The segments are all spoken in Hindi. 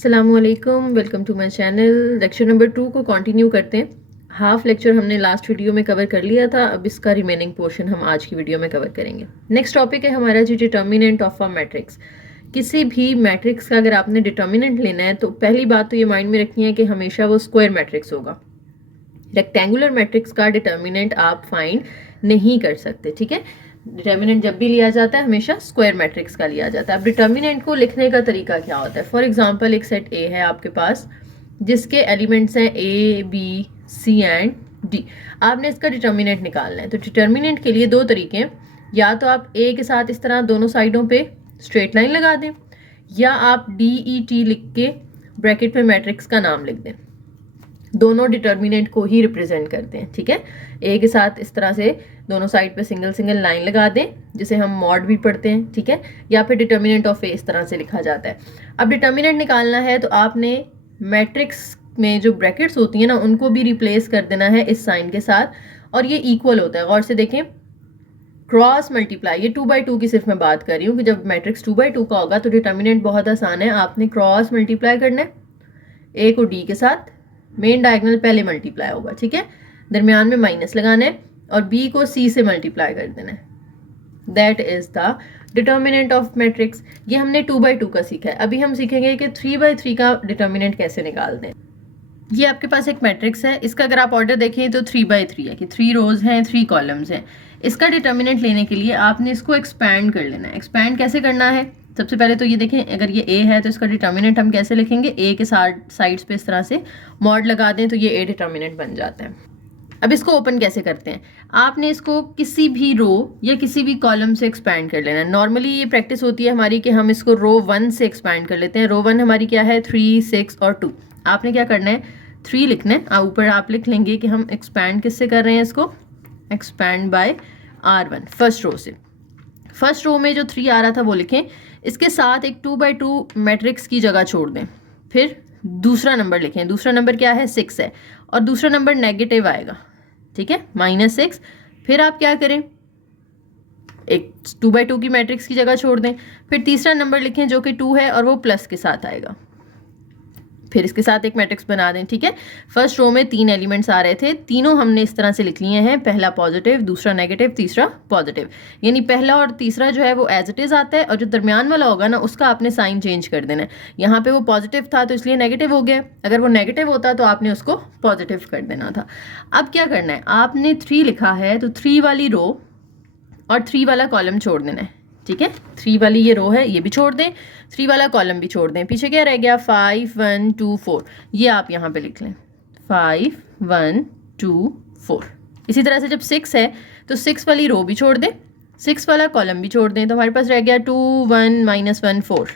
अस्सलामुअलैकुम, welcome to my channel. Lecture number 2 को कंटिन्यू करते हैं। हाफ लेक्चर हमने लास्ट वीडियो में कवर कर लिया था, अब इसका रिमेनिंग पोर्शन हम आज की वीडियो में कवर करेंगे। नेक्स्ट टॉपिक है हमारा जी डिटर्मिनेंट ऑफ अ मैट्रिक्स। किसी भी मैट्रिक्स का अगर आपने डिटर्मिनेंट लेना है तो पहली बात तो ये माइंड में रखनी है कि हमेशा वो स्क्वायर मैट्रिक्स होगा। रेक्टेंगुलर मैट्रिक्स का डिटर्मिनेंट आप फाइंड नहीं कर सकते, ठीक है। डिटर्मिनेंट जब भी लिया जाता है हमेशा स्क्वायर मैट्रिक्स का लिया जाता है। अब डिटर्मिनेंट को लिखने का तरीका क्या होता है? फॉर एग्जांपल एक सेट ए है आपके पास जिसके एलिमेंट्स हैं A B C and D. आपने इसका डिटर्मिनेंट निकालना है। तो डिटर्मिनेंट के लिए दो तरीके हैं, या तो आप ए के साथ इस तरह दोनों साइडों पे स्ट्रेट लाइन लगा दें, या आप डी ई टी लिख के ब्रैकेट में मैट्रिक्स का नाम लिख दें। दोनों डिटर्मिनेंट को ही रिप्रेजेंट करते हैं, ठीक है। ए के साथ इस तरह से दोनों साइड पे सिंगल सिंगल लाइन लगा दें, जिसे हम मॉड भी पढ़ते हैं, ठीक है। या फिर डिटर्मिनेंट ऑफ ए इस तरह से लिखा जाता है। अब डिटर्मिनेंट निकालना है तो आपने मैट्रिक्स में जो ब्रैकेट्स होती हैं ना उनको भी रिप्लेस कर देना है इस साइन के साथ, और ये इक्वल होता है। गौर से देखें, क्रॉस मल्टीप्लाई, ये 2/2 की सिर्फ मैं बात कर रही हूँ कि जब मैट्रिक्स 2/2 का होगा तो डिटर्मिनेंट बहुत आसान है। आपने क्रॉस मल्टीप्लाई करना है, ए को डी के साथ, मेन डायगोनल पहले मल्टीप्लाई होगा, ठीक है, दरमियान में माइनस लगाना है और बी को सी से मल्टीप्लाई कर देना है। That is the determinant of matrix. ये हमने 2/2 का सीखा है। अभी हम सीखेंगे कि 3/3 का डिटर्मिनेंट कैसे निकालते हैं। ये आपके पास एक मैट्रिक्स है, इसका अगर आप ऑर्डर देखें तो 3/3 है कि 3 रोज हैं 3 कॉलम्स हैं। इसका डिटर्मिनेंट लेने के लिए आपने इसको एक्सपैंड कर लेना है। एक्सपैंड कैसे करना है? सबसे पहले तो ये देखें, अगर ये ए है तो इसका डिटर्मिनेंट हम कैसे लिखेंगे? ए के साइड्स पे इस तरह से मॉड लगा दें तो ये ए डिटर्मिनेंट बन जाता है। अब इसको ओपन कैसे करते हैं? आपने इसको किसी भी रो या किसी भी कॉलम से एक्सपैंड कर लेना है। नॉर्मली ये प्रैक्टिस होती है हमारी कि हम इसको रो 1 से एक्सपैंड कर लेते हैं। रो 1 हमारी क्या है? 3, 6 और 2। आपने क्या करना है? 3 लिखना है। ऊपर आप लिख लेंगे कि हम एक्सपैंड किससे कर रहे हैं इसको? Expand bye R1, first row से। फर्स्ट रो में जो 3 आ रहा था वो लिखें, इसके साथ एक 2/2 मैट्रिक्स की जगह छोड़ दें। फिर दूसरा नंबर लिखें। दूसरा नंबर क्या है? 6 है, और दूसरा नंबर नेगेटिव आएगा, ठीक है, -6। फिर आप क्या करें? एक 2/2 की मैट्रिक्स की जगह छोड़ दें। फिर तीसरा नंबर लिखें जो कि 2 है और वो प्लस के साथ आएगा। फिर इसके साथ एक मैट्रिक्स बना दें, ठीक है। फर्स्ट रो में 3 एलिमेंट्स आ रहे थे, तीनों हमने इस तरह से लिख लिए हैं, पहला पॉजिटिव, दूसरा नेगेटिव, तीसरा पॉजिटिव। यानी पहला और तीसरा जो है वो एज इट इज आता है, और जो दरमियान वाला होगा ना उसका आपने साइन चेंज कर देना है। यहाँ पे वो पॉजिटिव था तो इसलिए नेगेटिव हो गया, अगर वो नेगेटिव होता तो आपने उसको पॉजिटिव कर देना था। अब क्या करना है? आपने 3 लिखा है तो 3 वाली रो और 3 वाला कॉलम छोड़ देना है, ठीक है। 3 वाली ये रो है ये भी छोड़ दें, 3 वाला कॉलम भी छोड़ दें। पीछे क्या रह गया? 5 1 2 4। ये आप यहाँ पे लिख लें, 5 1 2 4। इसी तरह से जब 6 है तो 6 वाली रो भी छोड़ दें, 6 वाला कॉलम भी छोड़ दें, तो हमारे पास रह गया 2 1 -1 4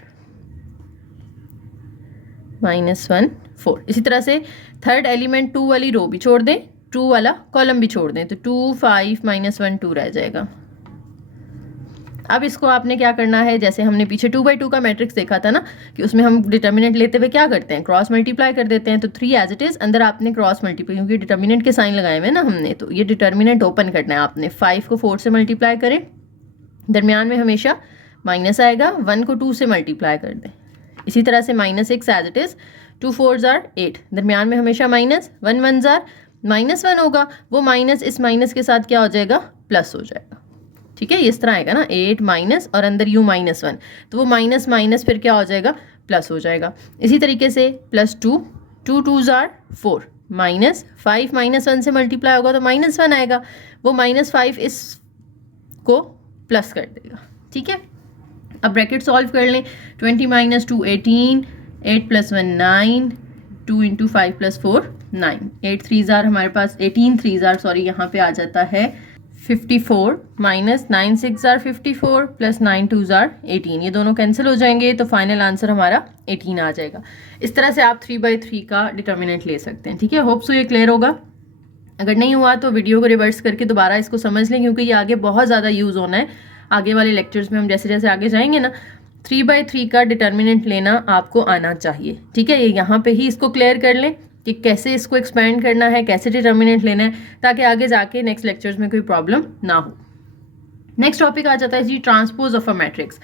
-1 4। इसी तरह से थर्ड एलिमेंट 2 वाली रो भी छोड़ दें, 2 वाला कॉलम भी छोड़ दें, तो 2 5 -1 2 रह जाएगा। अब इसको आपने क्या करना है? जैसे हमने पीछे 2/2 का मैट्रिक्स देखा था ना कि उसमें हम डिटर्मिनेंट लेते हुए क्या करते हैं? क्रॉस मल्टीप्लाई कर देते हैं। तो 3 एज इट इज, अंदर आपने क्रॉस मल्टीप्लाई, क्योंकि डिटर्मिनेंट के साइन लगाए हुए ना हमने, तो ये डिटर्मिनेंट ओपन करना है आपने। 5 को 4 से मल्टीप्लाई करें, दरमियान में हमेशा माइनस आएगा, 1 को 2 से मल्टीप्लाई कर दें। इसी तरह से -6 as it is, 2 4s are 8, दरमियान में हमेशा माइनस, 1 1s are -1 होगा, वो माइनस इस माइनस के साथ क्या हो जाएगा? प्लस हो जाएगा, ठीक है। इस तरह आएगा ना, 8 माइनस और अंदर यू -1, तो वो माइनस माइनस फिर क्या हो जाएगा? प्लस हो जाएगा। इसी तरीके से +2, 2 2s are 4, -5 -1 से मल्टीप्लाई होगा तो -1 आएगा, वो -5 इस को प्लस कर देगा, ठीक है। अब ब्रैकेट सॉल्व कर लें, 20 - 2 18, 8 + 1 9, 2 × 5 + 4 9, 8 3s are हमारे पास 18 3s are सॉरी यहाँ पे आ जाता है 54, -9 6s are 54 + 9 2s are 18। ये दोनों कैंसिल हो जाएंगे तो फाइनल आंसर हमारा 18 आ जाएगा। इस तरह से आप 3/3 का डिटर्मिनेंट ले सकते हैं, ठीक है। होप सो ये क्लियर होगा। अगर नहीं हुआ तो वीडियो को रिवर्स करके दोबारा इसको समझ लें, क्योंकि ये आगे बहुत ज़्यादा यूज़ होना है। आगे वाले लेक्चर्स में हम जैसे जैसे आगे जाएंगे ना, 3/3 का डिटर्मिनेंट लेना आपको आना चाहिए, ठीक है। ये यहाँ पे ही इसको क्लियर कर लें कि कैसे इसको एक्सपेंड करना है, कैसे डिटर्मिनेंट लेना है, ताकि आगे जाके नेक्स्ट लेक्चर्स में कोई प्रॉब्लम ना हो। नेक्स्ट टॉपिक आ जाता है जी ट्रांसपोज ऑफ अ मैट्रिक्स।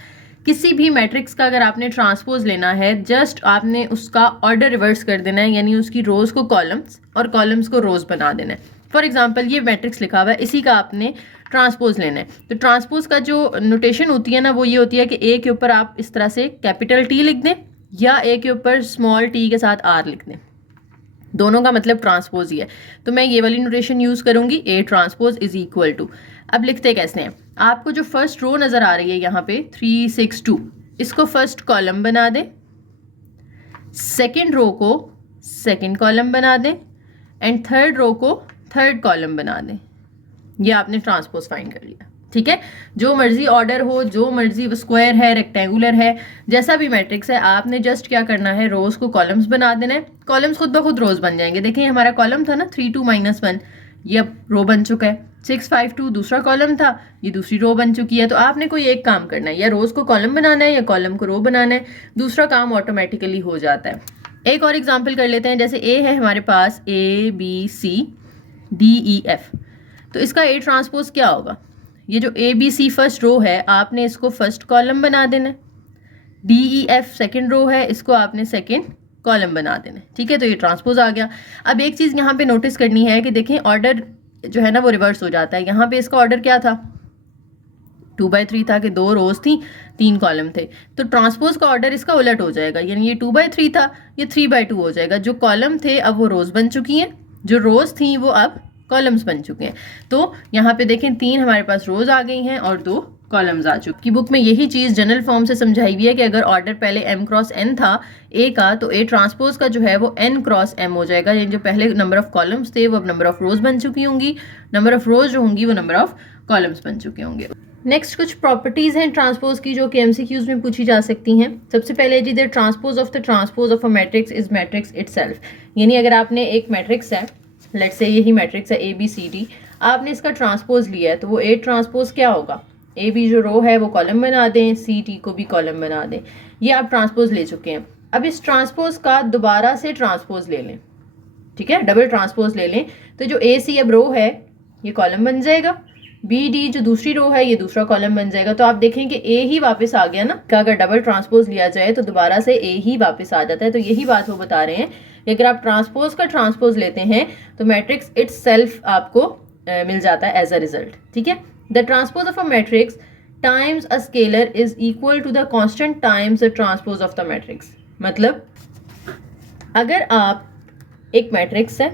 किसी भी मैट्रिक्स का अगर आपने ट्रांसपोज लेना है, जस्ट आपने उसका ऑर्डर रिवर्स कर देना है, यानी उसकी रोज को कॉलम्स और कॉलम्स को रोज बना देना है। फॉर एग्जाम्पल ये मैट्रिक्स लिखा हुआ है, इसी का आपने ट्रांसपोज लेना है। तो ट्रांसपोज का जो नोटेशन होती है ना, वो ये होती है कि ए के ऊपर आप इस तरह से कैपिटल टी लिख दें या ए के ऊपर स्मॉल टी के साथ आर लिख दें, दोनों का मतलब ट्रांसपोज ही है। तो मैं ये वाली नोटेशन यूज करूंगी, A transpose is equal to. अब लिखते कैसे हैं, आपको जो फर्स्ट रो नजर आ रही है यहाँ पे 362, इसको फर्स्ट कॉलम बना दें, सेकेंड रो को सेकेंड कॉलम बना दें एंड थर्ड रो को थर्ड कॉलम बना दें। ये आपने ट्रांसपोज फाइंड कर लिया, ठीक है। जो मर्जी ऑर्डर हो, जो मर्जी स्क्वायर है, रेक्टेंगुलर है, जैसा भी मैट्रिक्स है, आपने जस्ट क्या करना है, रोज को कॉलम्स बना देना है। कॉलम्स खुद ब खुद रोज बन जाएंगे। देखें हमारा कॉलम था ना 32 - 1, ये अब रो बन चुका है। 652 दूसरा कॉलम था, ये दूसरी रो बन चुकी है। तो आपने कोई एक काम करना है, या रोज को कॉलम बनाना है या कॉलम को रो बनाना है, दूसरा काम ऑटोमेटिकली हो जाता है। एक और एग्जाम्पल कर लेते हैं। जैसे ए है हमारे पास, ABCDEF, तो इसका ए ट्रांसपोज क्या होगा, ये जो ABC फर्स्ट रो है, आपने इसको फर्स्ट कॉलम बना देना है। DEF सेकंड रो है, इसको आपने सेकंड कॉलम बना देना है, ठीक है। तो ये ट्रांसपोज आ गया। अब एक चीज़ यहाँ पे नोटिस करनी है कि देखें ऑर्डर जो है ना वो रिवर्स हो जाता है। यहाँ पे इसका ऑर्डर क्या था, 2/3 था कि 2 रोज थी 3 कॉलम थे। तो ट्रांसपोज का ऑर्डर इसका उलट हो जाएगा, यानी ये 2/3 था, ये 3/2 हो जाएगा। जो कॉलम थे अब वो रोज बन चुकी हैं, जो रोज थी वो अब कॉलम्स बन चुके हैं। तो यहाँ पे देखें 3 हमारे पास रोज आ गई हैं और 2 कॉलम्स आ चुकी। की बुक में यही चीज़ जनरल फॉर्म से समझाई हुई है कि अगर ऑर्डर पहले m क्रॉस n था a का, तो a ट्रांसपोज का जो है वो n क्रॉस m हो जाएगा। यानी जो पहले नंबर ऑफ कॉलम्स थे वो अब नंबर ऑफ रोज बन चुकी होंगी, नंबर ऑफ रोज जो होंगी वो नंबर ऑफ कॉलम्स बन चुके होंगे। नेक्स्ट कुछ प्रॉपर्टीज हैं ट्रांसपोज की जो कि MCQs में पूछी जा सकती हैं। सबसे पहले जी, the transpose of the transpose of a matrix is matrix itself. यानी अगर आपने एक मैट्रिक्स है, लेट्स से यही मैट्रिक्स है ABCD, आपने इसका ट्रांसपोज लिया है, तो वो A ट्रांसपोज क्या होगा, AB जो रो है वो कॉलम बना दें, CT को भी कॉलम बना दें। ये आप ट्रांसपोज ले चुके हैं। अब इस ट्रांसपोज का दोबारा से ट्रांसपोज ले लें, ठीक है, डबल ट्रांसपोज ले लें। तो जो AC अब रो है ये कॉलम बन जाएगा, BD जो दूसरी रो है ये दूसरा कॉलम बन जाएगा। तो आप देखें कि A ही वापस आ गया ना, कि अगर डबल ट्रांसपोज लिया जाए तो दोबारा से A ही वापस आ जाता है। तो यही बात वो बता रहे हैं कि अगर आप ट्रांसपोज का ट्रांसपोज लेते हैं तो मैट्रिक्स इटसेल्फ आपको मिल जाता है एज अ रिजल्ट, ठीक है। The transpose of a matrix times a scalar is equal to the constant times the transpose of the matrix. मतलब अगर आप एक मैट्रिक्स है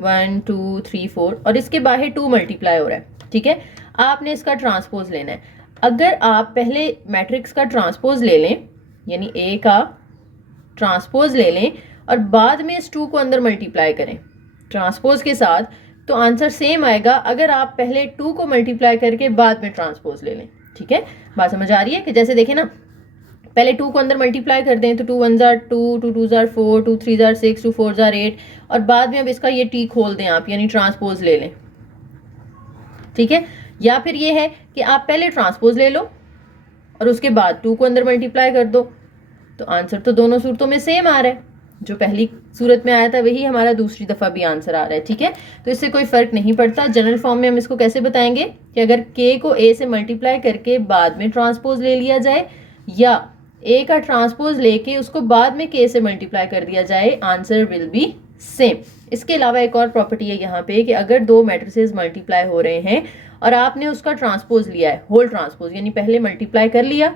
1 2 3 4 और इसके बाहर 2 मल्टीप्लाई हो रहा है, ठीक है, आपने इसका ट्रांसपोज लेना है। अगर आप पहले मैट्रिक्स का ट्रांसपोज ले लें, यानी A का ट्रांसपोज ले लें और बाद में इस 2 को अंदर मल्टीप्लाई करें ट्रांसपोज के साथ, तो आंसर सेम आएगा अगर आप पहले 2 को मल्टीप्लाई करके बाद में ट्रांसपोज ले लें, ठीक है। बात समझ आ रही है कि जैसे देखें ना, पहले 2 को अंदर मल्टीप्लाई कर दें तो 2 1 जार 2, 2 2 जार 4, 2 3 जार 6, 2 4 जार 8 और बाद में अब इसका ये T खोल दें आप, यानी ट्रांसपोज ले लें, ठीक है। या फिर ये है कि आप पहले ट्रांसपोज ले लो और उसके बाद 2 को अंदर मल्टीप्लाई कर दो, तो आंसर तो दोनों सूरतों में सेम आ रहा है। जो पहली सूरत में आया था वही हमारा दूसरी दफ़ा भी आंसर आ रहा है, ठीक है। तो इससे कोई फ़र्क नहीं पड़ता। जनरल फॉर्म में हम इसको कैसे बताएंगे कि अगर K को A से मल्टीप्लाई करके बाद में ट्रांसपोज ले लिया जाए या A का ट्रांसपोज लेके उसको बाद में K से मल्टीप्लाई कर दिया जाए, आंसर विल बी सेम। इसके अलावा एक और प्रॉपर्टी है यहाँ पे कि अगर 2 मैट्रिसेस मल्टीप्लाई हो रहे हैं और आपने उसका ट्रांसपोज लिया है, होल ट्रांसपोज, यानी पहले मल्टीप्लाई कर लिया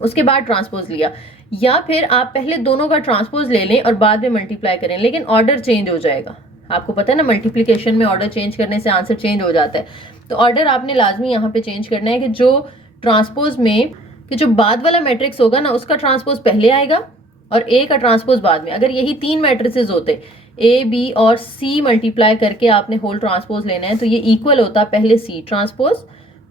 उसके बाद ट्रांसपोज लिया, या फिर आप पहले दोनों का ट्रांसपोज ले लें और बाद में मल्टीप्लाई करें, लेकिन ऑर्डर चेंज हो जाएगा। आपको पता है ना, मल्टीप्लिकेशन में ऑर्डर चेंज करने से आंसर चेंज हो जाता है। तो ऑर्डर आपने लाजमी यहाँ पे चेंज करना है कि जो ट्रांसपोज में कि जो बाद वाला मैट्रिक्स होगा ना उसका ट्रांसपोज पहले आएगा और A का ट्रांसपोज बाद में। अगर यही 3 मैट्रिसेस होते A, B और C मल्टीप्लाई करके आपने होल ट्रांसपोज लेना है, तो ये इक्वल होता पहले C ट्रांसपोज,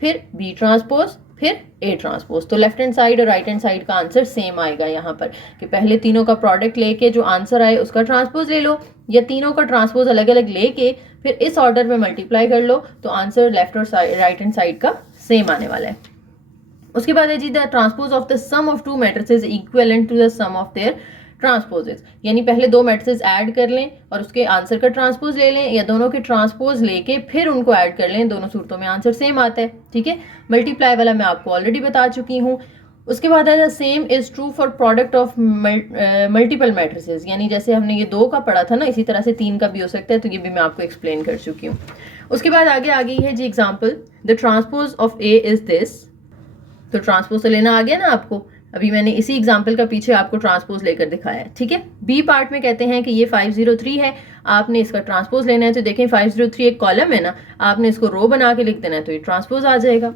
फिर B ट्रांसपोज, फिर A ट्रांसपोज। तो लेफ्ट हैंड साइड और राइट हैंड साइड का आंसर सेम आएगा यहाँ पर कि पहले तीनों का प्रोडक्ट लेके जो आंसर आए उसका ट्रांसपोज ले लो, या तीनों का ट्रांसपोज अलग अलग लेके फिर इस ऑर्डर में मल्टीप्लाई कर लो, तो आंसर लेफ्ट और राइट हैंड साइड का सेम आने वाला है। उसके बाद है जी, the transpose of the sum of 2 matrices equivalent to the sum of their transposes, यानी पहले दो मैट्रिसेस ऐड कर लें और उसके आंसर का ट्रांसपोज ले लें, या दोनों के ट्रांसपोज लेके फिर उनको ऐड कर लें, दोनों सूरतों में आंसर सेम आता है। ठीक है, मल्टीप्लाई वाला मैं आपको ऑलरेडी बता चुकी हूँ। उसके बाद आया same is true for product of multiple matrices, यानी जैसे हमने ये 2 का पढ़ा था ना, इसी तरह से 3 का भी हो सकता है, तो ये भी मैं आपको एक्सप्लेन कर चुकी हूँ। उसके बाद आगे आ गई है जी example, the transpose of A is this. तो ट्रांसपोज तो लेना आ गया ना आपको, अभी मैंने इसी एग्जाम्पल का पीछे आपको ट्रांसपोज लेकर दिखाया है। ठीक है, बी पार्ट में कहते हैं कि ये 503 है, आपने इसका ट्रांसपोज लेना है। तो देखें 503 एक कॉलम है ना, आपने इसको रो बना के लिख देना है, तो ये ट्रांसपोज आ जाएगा।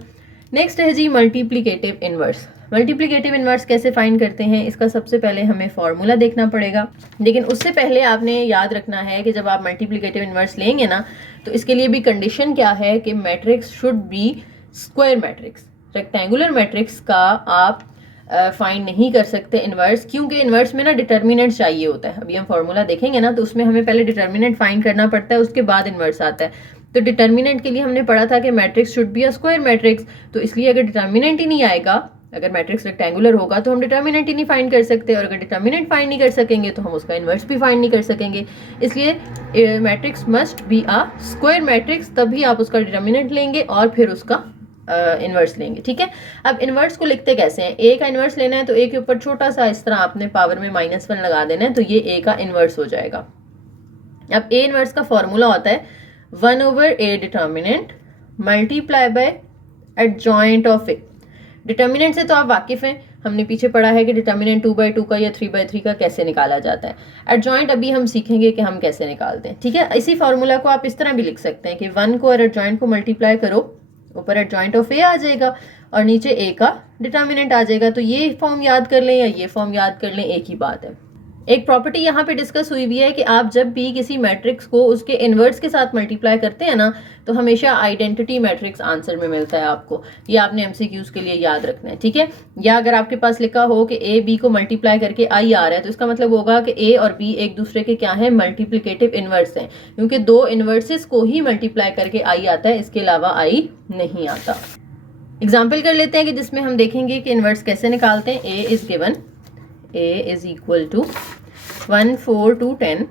नेक्स्ट है जी मल्टीप्लिकेटिव इनवर्स। मल्टीप्लिकेटिव इनवर्स कैसे फाइंड करते हैं, इसका सबसे पहले हमें फॉर्मूला देखना पड़ेगा, लेकिन उससे पहले आपने याद रखना है कि जब आप मल्टीप्लिकेटिव इनवर्स लेंगे ना, तो इसके लिए भी कंडीशन क्या है कि matrix should be square matrix. Rectangular matrix का आप फाइंड नहीं कर सकते इनवर्स, क्योंकि इनवर्स में ना डिटर्मिनेंट चाहिए होता है। अभी हम फॉर्मूला देखेंगे ना, तो उसमें हमें पहले डिटर्मिनेंट फाइंड करना पड़ता है, उसके बाद इनवर्स आता है। तो डिटर्मिनेंट के लिए हमने पढ़ा था कि matrix should be a square matrix, तो इसलिए अगर डिटर्मिनेंट ही नहीं आएगा, अगर मैट्रिक्स रेक्टेंगुलर होगा तो हम डिटर्मिनेंट ही नहीं फाइंड कर सकते, और अगर डिटर्मिनेंट फाइंड नहीं कर सकेंगे तो हम उसका इनवर्स भी फाइंड नहीं कर सकेंगे। इसलिए matrix must be a square matrix, तभी आप उसका डिटर्मिनेंट लेंगे और फिर उसका इनवर्स लेंगे। ठीक है, अब इनवर्स को लिखते कैसे हैं, ए का इनवर्स लेना है तो ए के ऊपर छोटा सा इस तरह आपने पावर में -1 लगा देना है, तो ये ए का इनवर्स हो जाएगा। अब ए इनवर्स का फॉर्मूला होता है 1/a determinant multiply by adjoint of A. Determinant से तो आप वाकिफ हैं, हमने पीछे पढ़ा है कि डिटर्मिनेंट 2/2 का या 3/3 का कैसे निकाला जाता है। एडजॉइंट अभी हम सीखेंगे कि हम कैसे निकालते हैं। ठीक है, इसी फॉर्मूला को आप इस तरह भी लिख सकते हैं कि 1 को और एडजॉइंट को मल्टीप्लाई करो, ऊपर एडजॉइंट ऑफ ए आ जाएगा और नीचे ए का डिटर्मिनेंट आ जाएगा। तो ये फॉर्म याद कर लें या ये फॉर्म याद कर लें, एक ही बात है। एक प्रॉपर्टी यहाँ पे डिस्कस हुई भी है कि आप जब भी किसी मैट्रिक्स को उसके इनवर्स के साथ मल्टीप्लाई करते हैं ना, तो हमेशा आइडेंटिटी मैट्रिक्स आंसर में मिलता है आपको। ये आपने एमसीक्यूज के लिए याद रखना है। ठीक है, या अगर आपके पास लिखा हो कि ए बी को मल्टीप्लाई करके आई आ रहा है, तो इसका मतलब होगा कि ए और बी एक दूसरे के क्या है, मल्टीप्लिकेटिव इनवर्स हैं, क्योंकि 2 इनवर्सेस को ही मल्टीप्लाई करके आई आता है, इसके अलावा आई नहीं आता। एग्जाम्पल कर लेते हैं कि जिसमें हम देखेंगे कि इनवर्स कैसे निकालते हैं। A is given, a is equal to 1 4 2 10।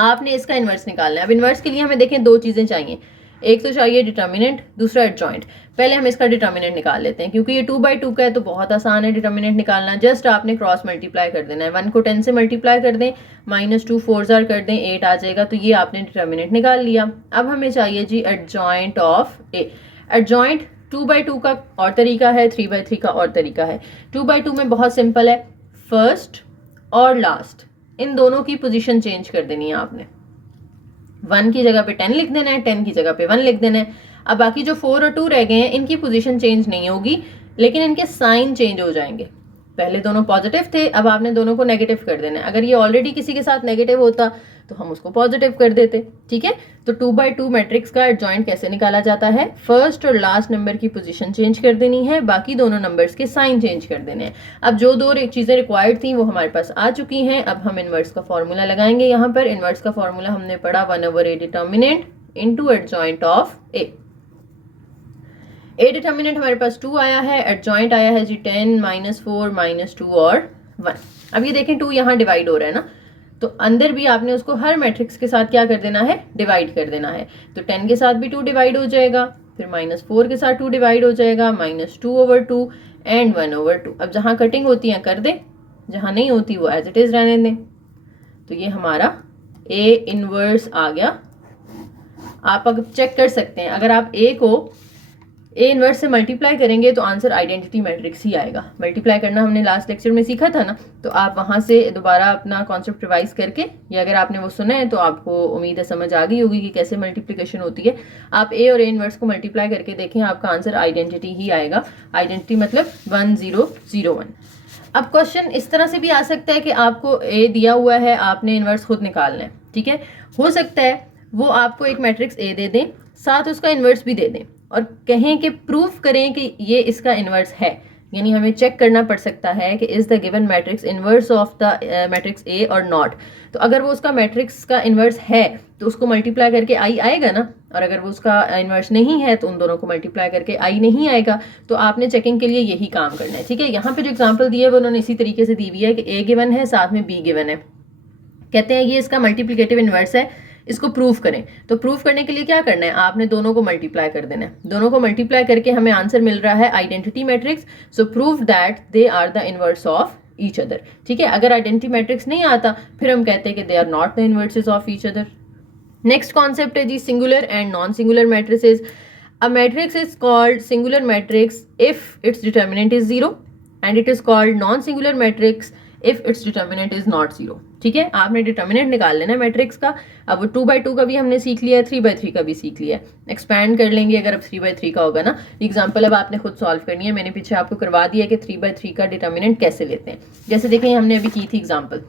आपने इसका इनवर्स निकालना है। अब इनवर्स के लिए हमें देखें 2 चीजें चाहिए, एक तो चाहिए डिटर्मिनेंट, दूसरा एडजॉइंट। पहले हम इसका डिटर्मिनेंट निकाल लेते हैं, क्योंकि ये 2/2 का है तो बहुत आसान है डिटर्मिनेंट निकालना। जस्ट आपने क्रॉस मल्टीप्लाई कर देना है, 1 को 10 से मल्टीप्लाई कर दें, -2 4 जार कर दें, 8 आ जाएगा, तो ये आपने डिटर्मिनेंट निकाल लिया। अब हमें चाहिए जी एडजॉइंट ऑफ ए। एडजॉइंट 2/2 का और तरीका है, 3/3 का और तरीका है। 2/2 में बहुत सिंपल है, फर्स्ट और लास्ट इन दोनों की पोजीशन चेंज कर देनी है आपने। 1 की जगह पे 10 लिख देना है, 10 की जगह पे 1 लिख देना है। अब बाकी जो 4 और 2 रह गए हैं, इनकी पोजीशन चेंज नहीं होगी, लेकिन इनके साइन चेंज हो जाएंगे। पहले दोनों पॉजिटिव थे, अब आपने दोनों को नेगेटिव कर देना है। अगर ये ऑलरेडी किसी के साथ नेगेटिव होता तो हम उसको पॉजिटिव कर देते। ठीक है, तो 2/2 मैट्रिक्स का एडजॉइंट कैसे निकाला जाता है, फर्स्ट और लास्ट नंबर की पोजीशन चेंज कर देनी है, बाकी दोनों नंबर्स के साइन चेंज कर देने हैं। अब जो 2 चीजें रिक्वायर्ड थी वो हमारे पास आ चुकी हैं। अब हम इनवर्स का फॉर्मूला लगाएंगे। यहाँ पर इनवर्स का फॉर्मूला हमने पढ़ा 1/a determinant into adjoint of A. A determinant हमारे पास 2 आया है, एडजॉइंट आया है जी 10 -4 -2 और 1। अब ये देखें 2 यहाँ डिवाइड हो रहा है ना, तो अंदर भी आपने उसको हर मैट्रिक्स के साथ क्या कर देना है, डिवाइड कर देना है। तो 10 के साथ भी 2 डिवाइड हो जाएगा, फिर -4 के साथ 2 डिवाइड हो जाएगा, -2/2 एंड 1/2। अब जहाँ कटिंग होती है कर दें, जहाँ नहीं होती वो एज इट इज रहने दें। तो ये हमारा ए इनवर्स आ गया। आप अब चेक कर सकते हैं, अगर आप ए को ए इनवर्स से मल्टीप्लाई करेंगे तो आंसर आइडेंटिटी मैट्रिक्स ही आएगा। मल्टीप्लाई करना हमने लास्ट लेक्चर में सीखा था ना, तो आप वहां से दोबारा अपना कॉन्सेप्ट रिवाइज करके, या अगर आपने वो सुना है तो आपको उम्मीद है समझ आ गई होगी कि कैसे मल्टीप्लिकेशन होती है। आप ए और ए इनवर्स को मल्टीप्लाई करके देखें, आपका आंसर आइडेंटिटी ही आएगा। आइडेंटिटी मतलब 1001। अब क्वेश्चन इस तरह से भी आ सकता है कि आपको ए दिया हुआ है, आपने इनवर्स खुद निकालना है। ठीक है, हो सकता है वो आपको एक मैट्रिक्स ए दे दें, साथ उसका इनवर्स भी दे दें और कहें कि प्रूफ करें कि ये इसका इनवर्स है। यानी हमें चेक करना पड़ सकता है कि is the given matrix inverse of the matrix A और नॉट। तो अगर वो उसका मैट्रिक्स का इनवर्स है तो उसको मल्टीप्लाई करके आई आएगा ना, और अगर वो उसका इनवर्स नहीं है तो उन दोनों को मल्टीप्लाई करके आई नहीं आएगा। तो आपने चेकिंग के लिए यही काम करना है, ठीक है। यहाँ पे जो एग्जांपल दी है वो उन्होंने इसी तरीके से दी हुई है कि ए गिवन है, साथ में बी गिवन है, कहते हैं ये इसका मल्टीप्लिकेटिव इनवर्स है, इसको प्रूव करें। तो प्रूव करने के लिए क्या करना है, आपने दोनों को मल्टीप्लाई कर देना है। दोनों को मल्टीप्लाई करके हमें आंसर मिल रहा है identity matrix. So prove that they are the inverse of each other, ठीक है। अगर आइडेंटिटी मैट्रिक्स नहीं आता फिर हम कहते हैं कि they are not the inverses of each other. Next concept है जी singular and non singular matrices. A matrix is called singular matrix if its determinant is 0 and it is called non singular matrix if its determinant is not 0, ठीक है। आपने डिटर्मिनेंट निकाल लेना है मैट्रिक्स का। अब वो 2/2 का भी हमने सीख लिया है, 3/3 का भी सीख लिया है। एक्सपैंड कर लेंगे अगर अब 3/3 का होगा ना। एग्जांपल अब आपने खुद सॉल्व करनी है, मैंने पीछे आपको करवा दिया कि 3/3 का डिटर्मिनेंट कैसे लेते हैं। जैसे देखें हमने अभी की थी एग्जाम्पल,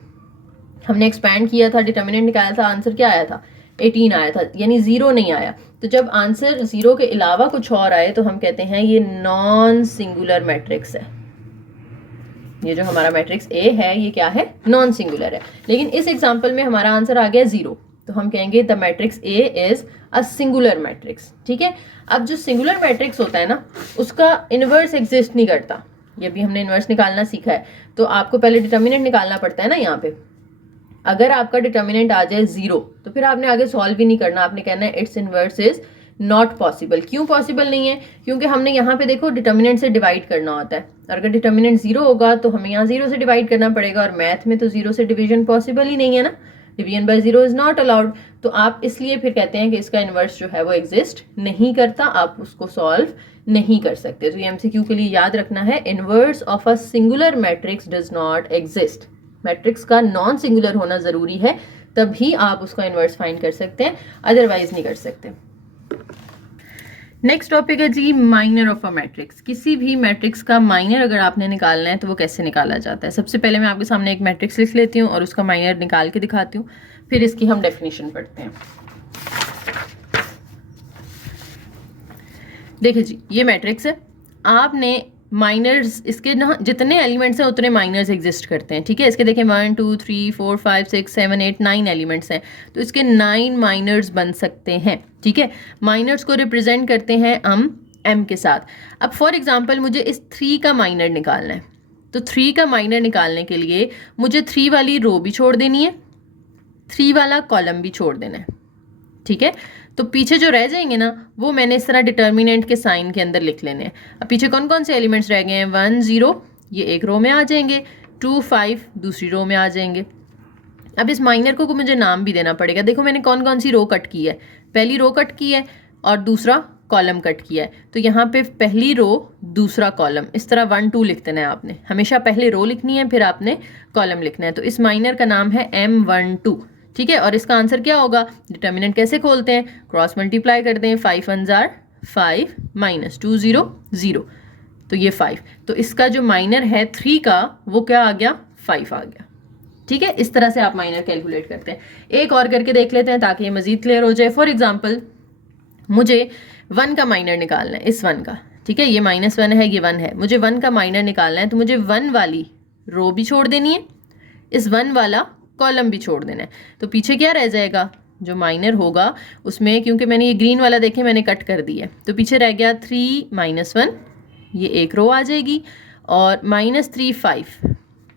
हमने एक्सपैंड किया था, डिटर्मिनेंट निकाला था, आंसर क्या आया था 18 आया था, यानी 0 नहीं आया। तो जब आंसर 0 के अलावा कुछ और आए तो हम कहते हैं ये नॉन सिंगुलर मैट्रिक्स है। ये जो हमारा मैट्रिक्स ए है ये क्या है, नॉन सिंगुलर है। लेकिन इस एग्जांपल में हमारा आंसर आ गया 0, तो हम कहेंगे the matrix A is a singular matrix, ठीक है। अब जो सिंगुलर मैट्रिक्स होता है ना उसका इनवर्स एग्जिस्ट नहीं करता। ये भी हमने इनवर्स निकालना सीखा है, तो आपको पहले डिटर्मिनेंट निकालना पड़ता है ना। यहाँ पे अगर आपका डिटर्मिनेंट आ जाए 0 तो फिर आपने आगे सॉल्व भी नहीं करना, आपने कहना है it's inverse is not possible. क्यों पॉसिबल नहीं है, क्योंकि हमने यहाँ पे देखो डिटर्मिनेंट से डिवाइड करना होता है, और अगर डिटर्मिनेंट 0 होगा तो हमें यहाँ 0 से डिवाइड करना पड़ेगा, और मैथ में तो 0 से डिवीजन पॉसिबल ही नहीं है ना, division bye 0 is not allowed. तो आप इसलिए फिर कहते हैं कि इसका इनवर्स जो है वो एग्जिस्ट नहीं करता, आप उसको सॉल्व नहीं कर सकते। तो ये एमसीक्यू के लिए याद रखना है, inverse of a singular matrix does not exist. Matrix का नॉन सिंगुलर होना जरूरी है, तभी आप उसका इनवर्स फाइंड कर सकते हैं, अदरवाइज नहीं कर सकते। नेक्स्ट टॉपिक है जी माइनर ऑफ अ मैट्रिक्स। किसी भी मैट्रिक्स का माइनर अगर आपने निकालना है तो वो कैसे निकाला जाता है। सबसे पहले मैं आपके सामने एक मैट्रिक्स लिख लेती हूँ और उसका माइनर निकाल के दिखाती हूँ, फिर इसकी हम डेफिनेशन पढ़ते हैं। देखिए जी ये मैट्रिक्स है, आपने माइनर्स इसके ना जितने एलिमेंट्स हैं उतने माइनर्स एग्जिस्ट करते हैं, ठीक है। इसके देखें 1 2 3 4 5 6 7 8 9 एलिमेंट्स हैं, तो इसके 9 माइनर्स बन सकते हैं, ठीक है। माइनर्स को रिप्रेजेंट करते हैं हम m के साथ। अब फॉर एग्जांपल मुझे इस 3 का माइनर निकालना है, तो 3 का माइनर निकालने के लिए मुझे 3 वाली रो भी छोड़ देनी है, 3 वाला कॉलम भी छोड़ देना है, ठीक है। तो पीछे जो रह जाएंगे ना वो मैंने इस तरह डिटर्मिनेंट के साइन के अंदर लिख लेने हैं। अब पीछे कौन कौन से एलिमेंट्स रह गए हैं, 1 0 ये एक रो में आ जाएंगे, 2 5 दूसरी रो में आ जाएंगे। अब इस माइनर को मुझे नाम भी देना पड़ेगा। देखो मैंने कौन कौन सी रो कट की है, पहली रो कट की है और दूसरा कॉलम कट किया है, तो यहाँ पे पहली रो दूसरा कॉलम, इस तरह 1 2 लिख देना है आपने। हमेशा पहले रो लिखनी है फिर आपने कॉलम लिखना है। तो इस माइनर का नाम है M12, ठीक है। और इसका आंसर क्या होगा, डिटर्मिनेंट कैसे खोलते हैं, क्रॉस मल्टीप्लाई करते हैं, 5 1 जार 5 माइनस 2 0 0, तो ये 5। तो इसका जो माइनर है 3 का वो क्या आ गया, 5 आ गया, ठीक है। इस तरह से आप माइनर कैलकुलेट करते हैं। एक और करके देख लेते हैं ताकि ये मजीद क्लियर हो जाए। फॉर एग्जाम्पल मुझे 1 का माइनर निकालना है, इस 1 का, ठीक है। ये -1 है, ये 1 है, मुझे 1 का माइनर निकालना है, तो मुझे 1 वाली रो भी छोड़ देनी है, इस 1 वाला कॉलम भी छोड़ देना है। तो पीछे क्या रह जाएगा, जो माइनर होगा उसमें, क्योंकि मैंने ये ग्रीन वाला देखे मैंने कट कर दिया, तो पीछे रह गया 3 -1, ये एक रो आ जाएगी, और -3 5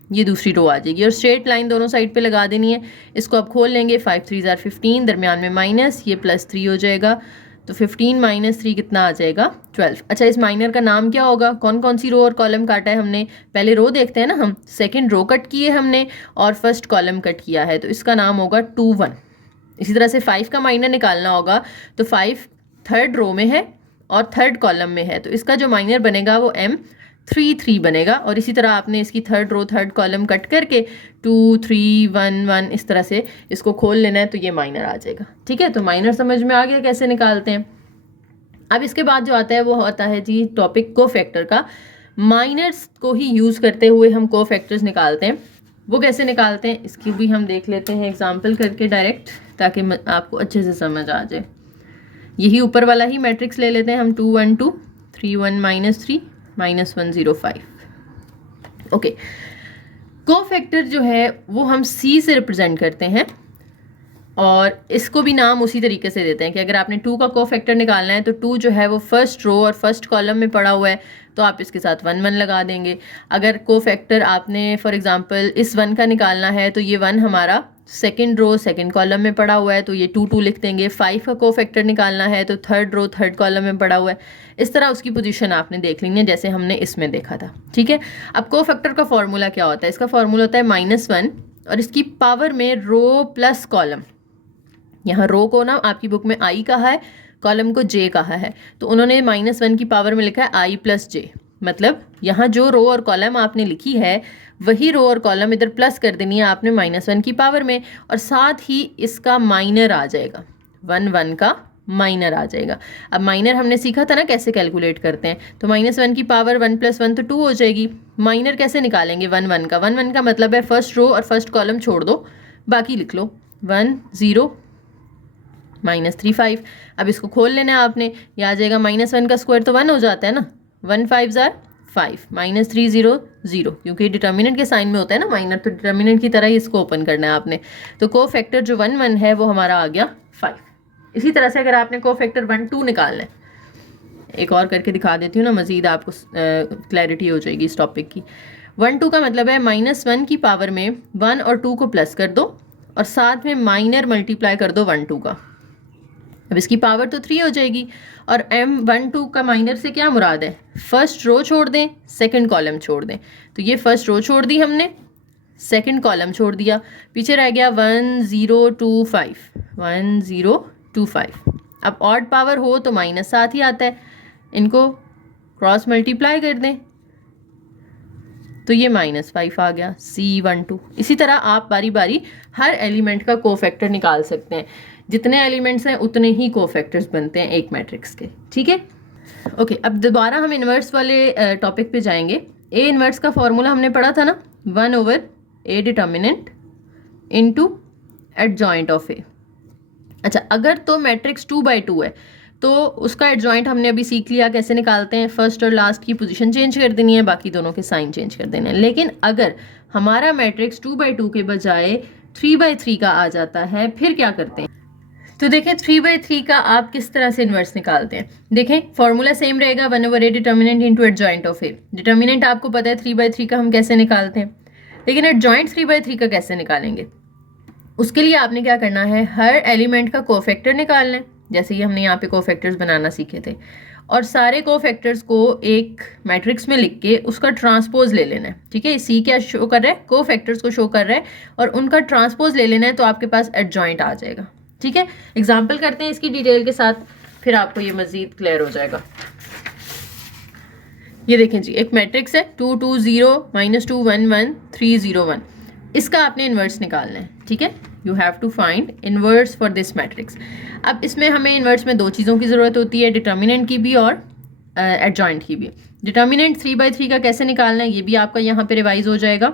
ये दूसरी रो आ जाएगी, और स्ट्रेट लाइन दोनों साइड पे लगा देनी है। इसको अब खोल लेंगे, 5 3 जार 15, दरमियान में माइनस, ये +3 हो जाएगा, तो 15 - 3 कितना आ जाएगा, 12। अच्छा इस माइनर का नाम क्या होगा, कौन कौन सी रो और कॉलम काटा है हमने, पहले रो देखते हैं ना हम, सेकंड रो कट की है हमने और फर्स्ट कॉलम कट किया है, तो इसका नाम होगा 2 1। इसी तरह से 5 का माइनर निकालना होगा, तो 5 थर्ड रो में है और थर्ड कॉलम में है, तो इसका जो माइनर बनेगा वो M3 3 बनेगा। और इसी तरह आपने इसकी third row third column cut करके 2 3 1 1 इस तरह से इसको खोल लेना है, तो ये माइनर आ जाएगा, ठीक है। तो माइनर समझ में आ गया कैसे निकालते हैं। अब इसके बाद जो आता है वो होता है जी टॉपिक कोफैक्टर का। माइनर्स को ही यूज़ करते हुए हम कोफैक्टर्स निकालते हैं, वो कैसे निकालते हैं इसकी भी हम देख लेते हैं एग्जाम्पल करके डायरेक्ट, ताकि आपको अच्छे से समझ आ जाए। यही ऊपर वाला ही मैट्रिक्स ले लेते हैं हम, 2 1 2 3 1 -3 -1 0 5, ओके, कोफैक्टर जो है वो हम C से रिप्रेजेंट करते हैं और इसको भी नाम उसी तरीके से देते हैं कि अगर आपने 2 का कोफैक्टर निकालना है तो 2 जो है वो फर्स्ट रो और फर्स्ट कॉलम में पड़ा हुआ है तो आप इसके साथ 1 1 लगा देंगे। अगर कोफैक्टर आपने फॉर एग्जांपल इस 1 का निकालना है तो ये 1 हमारा सेकंड रो सेकंड कॉलम में पड़ा हुआ है तो ये 2 2 लिख देंगे। 5 का कोफैक्टर निकालना है तो थर्ड रो थर्ड कॉलम में पड़ा हुआ है। इस तरह उसकी पोजीशन आपने देख ली है जैसे हमने इसमें देखा था, ठीक है। अब कोफैक्टर का फॉर्मूला क्या होता है? इसका फॉर्मूला होता है -1 और इसकी पावर में रो प्लस कॉलम। यहाँ रो को ना आपकी बुक में आई कहा है, कॉलम को जे कहा है, तो उन्होंने -1 की पावर में लिखा है आई प्लस जे। मतलब यहाँ जो रो और कॉलम आपने लिखी है वही रो और कॉलम इधर प्लस कर देनी है आपने -1 की पावर में, और साथ ही इसका माइनर आ जाएगा, 1 1 का माइनर आ जाएगा। अब माइनर हमने सीखा था ना कैसे कैलकुलेट करते हैं, तो -1 की पावर 1 + 1 तो 2 हो जाएगी। माइनर कैसे निकालेंगे? 1 1 का। 1 1 का मतलब है फर्स्ट रो और फर्स्ट कॉलम छोड़ दो, बाकी लिख लो 1 0 -3 5। अब इसको खोल लेना है आपने, ये आ जाएगा -1 का स्क्वायर तो 1 हो जाता है ना, 1 5 5 -3 0 0, क्योंकि डिटर्मिनेंट के साइन में होता है ना माइनर, तो डिटर्मिनेंट की तरह ही इसको ओपन करना है आपने। तो कोफैक्टर जो 1 1 है वो हमारा आ गया 5। इसी तरह से अगर आपने कोफैक्टर 1 2 निकालना है, एक और करके दिखा देती हूँ ना, मजीद आपको क्लैरिटी हो जाएगी इस टॉपिक की। 1 2 का मतलब है -1 की पावर में 1 और 2 को प्लस कर दो और साथ में माइनर मल्टीप्लाई कर दो 1 2 का। अब इसकी पावर तो 3 हो जाएगी। और M1 2 का माइनर से क्या मुराद है? फर्स्ट रो छोड़ दें, सेकंड कॉलम छोड़ दें। तो ये फर्स्ट रो छोड़ दी हमने, सेकंड कॉलम छोड़ दिया, पीछे रह गया 1 0 2 5 1 0 2 5। अब ऑड पावर हो तो माइनस साथ ही आता है, इनको क्रॉस मल्टीप्लाई कर दें तो ये -5 आ गया, C12। इसी तरह आप बारी बारी हर एलिमेंट का कोफैक्टर निकाल सकते हैं। जितने एलिमेंट्स हैं उतने ही कोफैक्टर्स बनते हैं एक मैट्रिक्स के, ठीक है। ओके, अब दोबारा हम इन्वर्स वाले टॉपिक पे जाएंगे। ए इन्वर्स का फॉर्मूला हमने पढ़ा था ना, 1/A determinant into adjoint of A. अच्छा, अगर तो मैट्रिक्स 2/2 है तो उसका एडजॉइंट हमने अभी सीख लिया कैसे निकालते हैं। फर्स्ट और लास्ट की पोजीशन चेंज कर देनी है, बाकी दोनों के साइन चेंज कर देने हैं। लेकिन अगर हमारा मैट्रिक्स 2/2 के बजाय 3/3 का आ जाता है, फिर क्या करते हैं? तो देखें 3/3 का आप किस तरह से इन्वर्स निकालते हैं। देखें फॉर्मूला सेम रहेगा, 1/A determinant into adjoint of A. Determinant आपको पता है 3/3 का हम कैसे निकालते हैं, लेकिन एडजॉइंट 3/3 का कैसे निकालेंगे? उसके लिए आपने क्या करना है, हर एलिमेंट का कोफैक्टर निकालना है, जैसे ही हमने यहाँ पे कोफैक्टर्स बनाना सीखे थे, और सारे कोफैक्टर्स को एक मैट्रिक्स में लिख के उसका ट्रांसपोज ले लेना है, ठीक है। सी क्या शो कर रहा है? कोफैक्टर्स को शो कर रहा है, और उनका ट्रांसपोज ले लेना है तो आपके पास एडजॉइंट आ जाएगा, ठीक है। एग्जाम्पल करते हैं इसकी डिटेल के साथ, फिर आपको ये मजीद क्लियर हो जाएगा। ये देखें जी, एक मैट्रिक्स है 2 2 0 -2 1 1 3 0 1। इसका आपने इन्वर्स निकालना है, ठीक है। You have to find inverse for this matrix. अब इसमें हमें इन्वर्स में दो चीज़ों की ज़रूरत होती है, डिटर्मिनेंट की भी और एडजॉइंट की भी। डिटर्मिनेंट 3/3 का कैसे निकालना है ये भी आपका यहाँ पे रिवाइज हो जाएगा।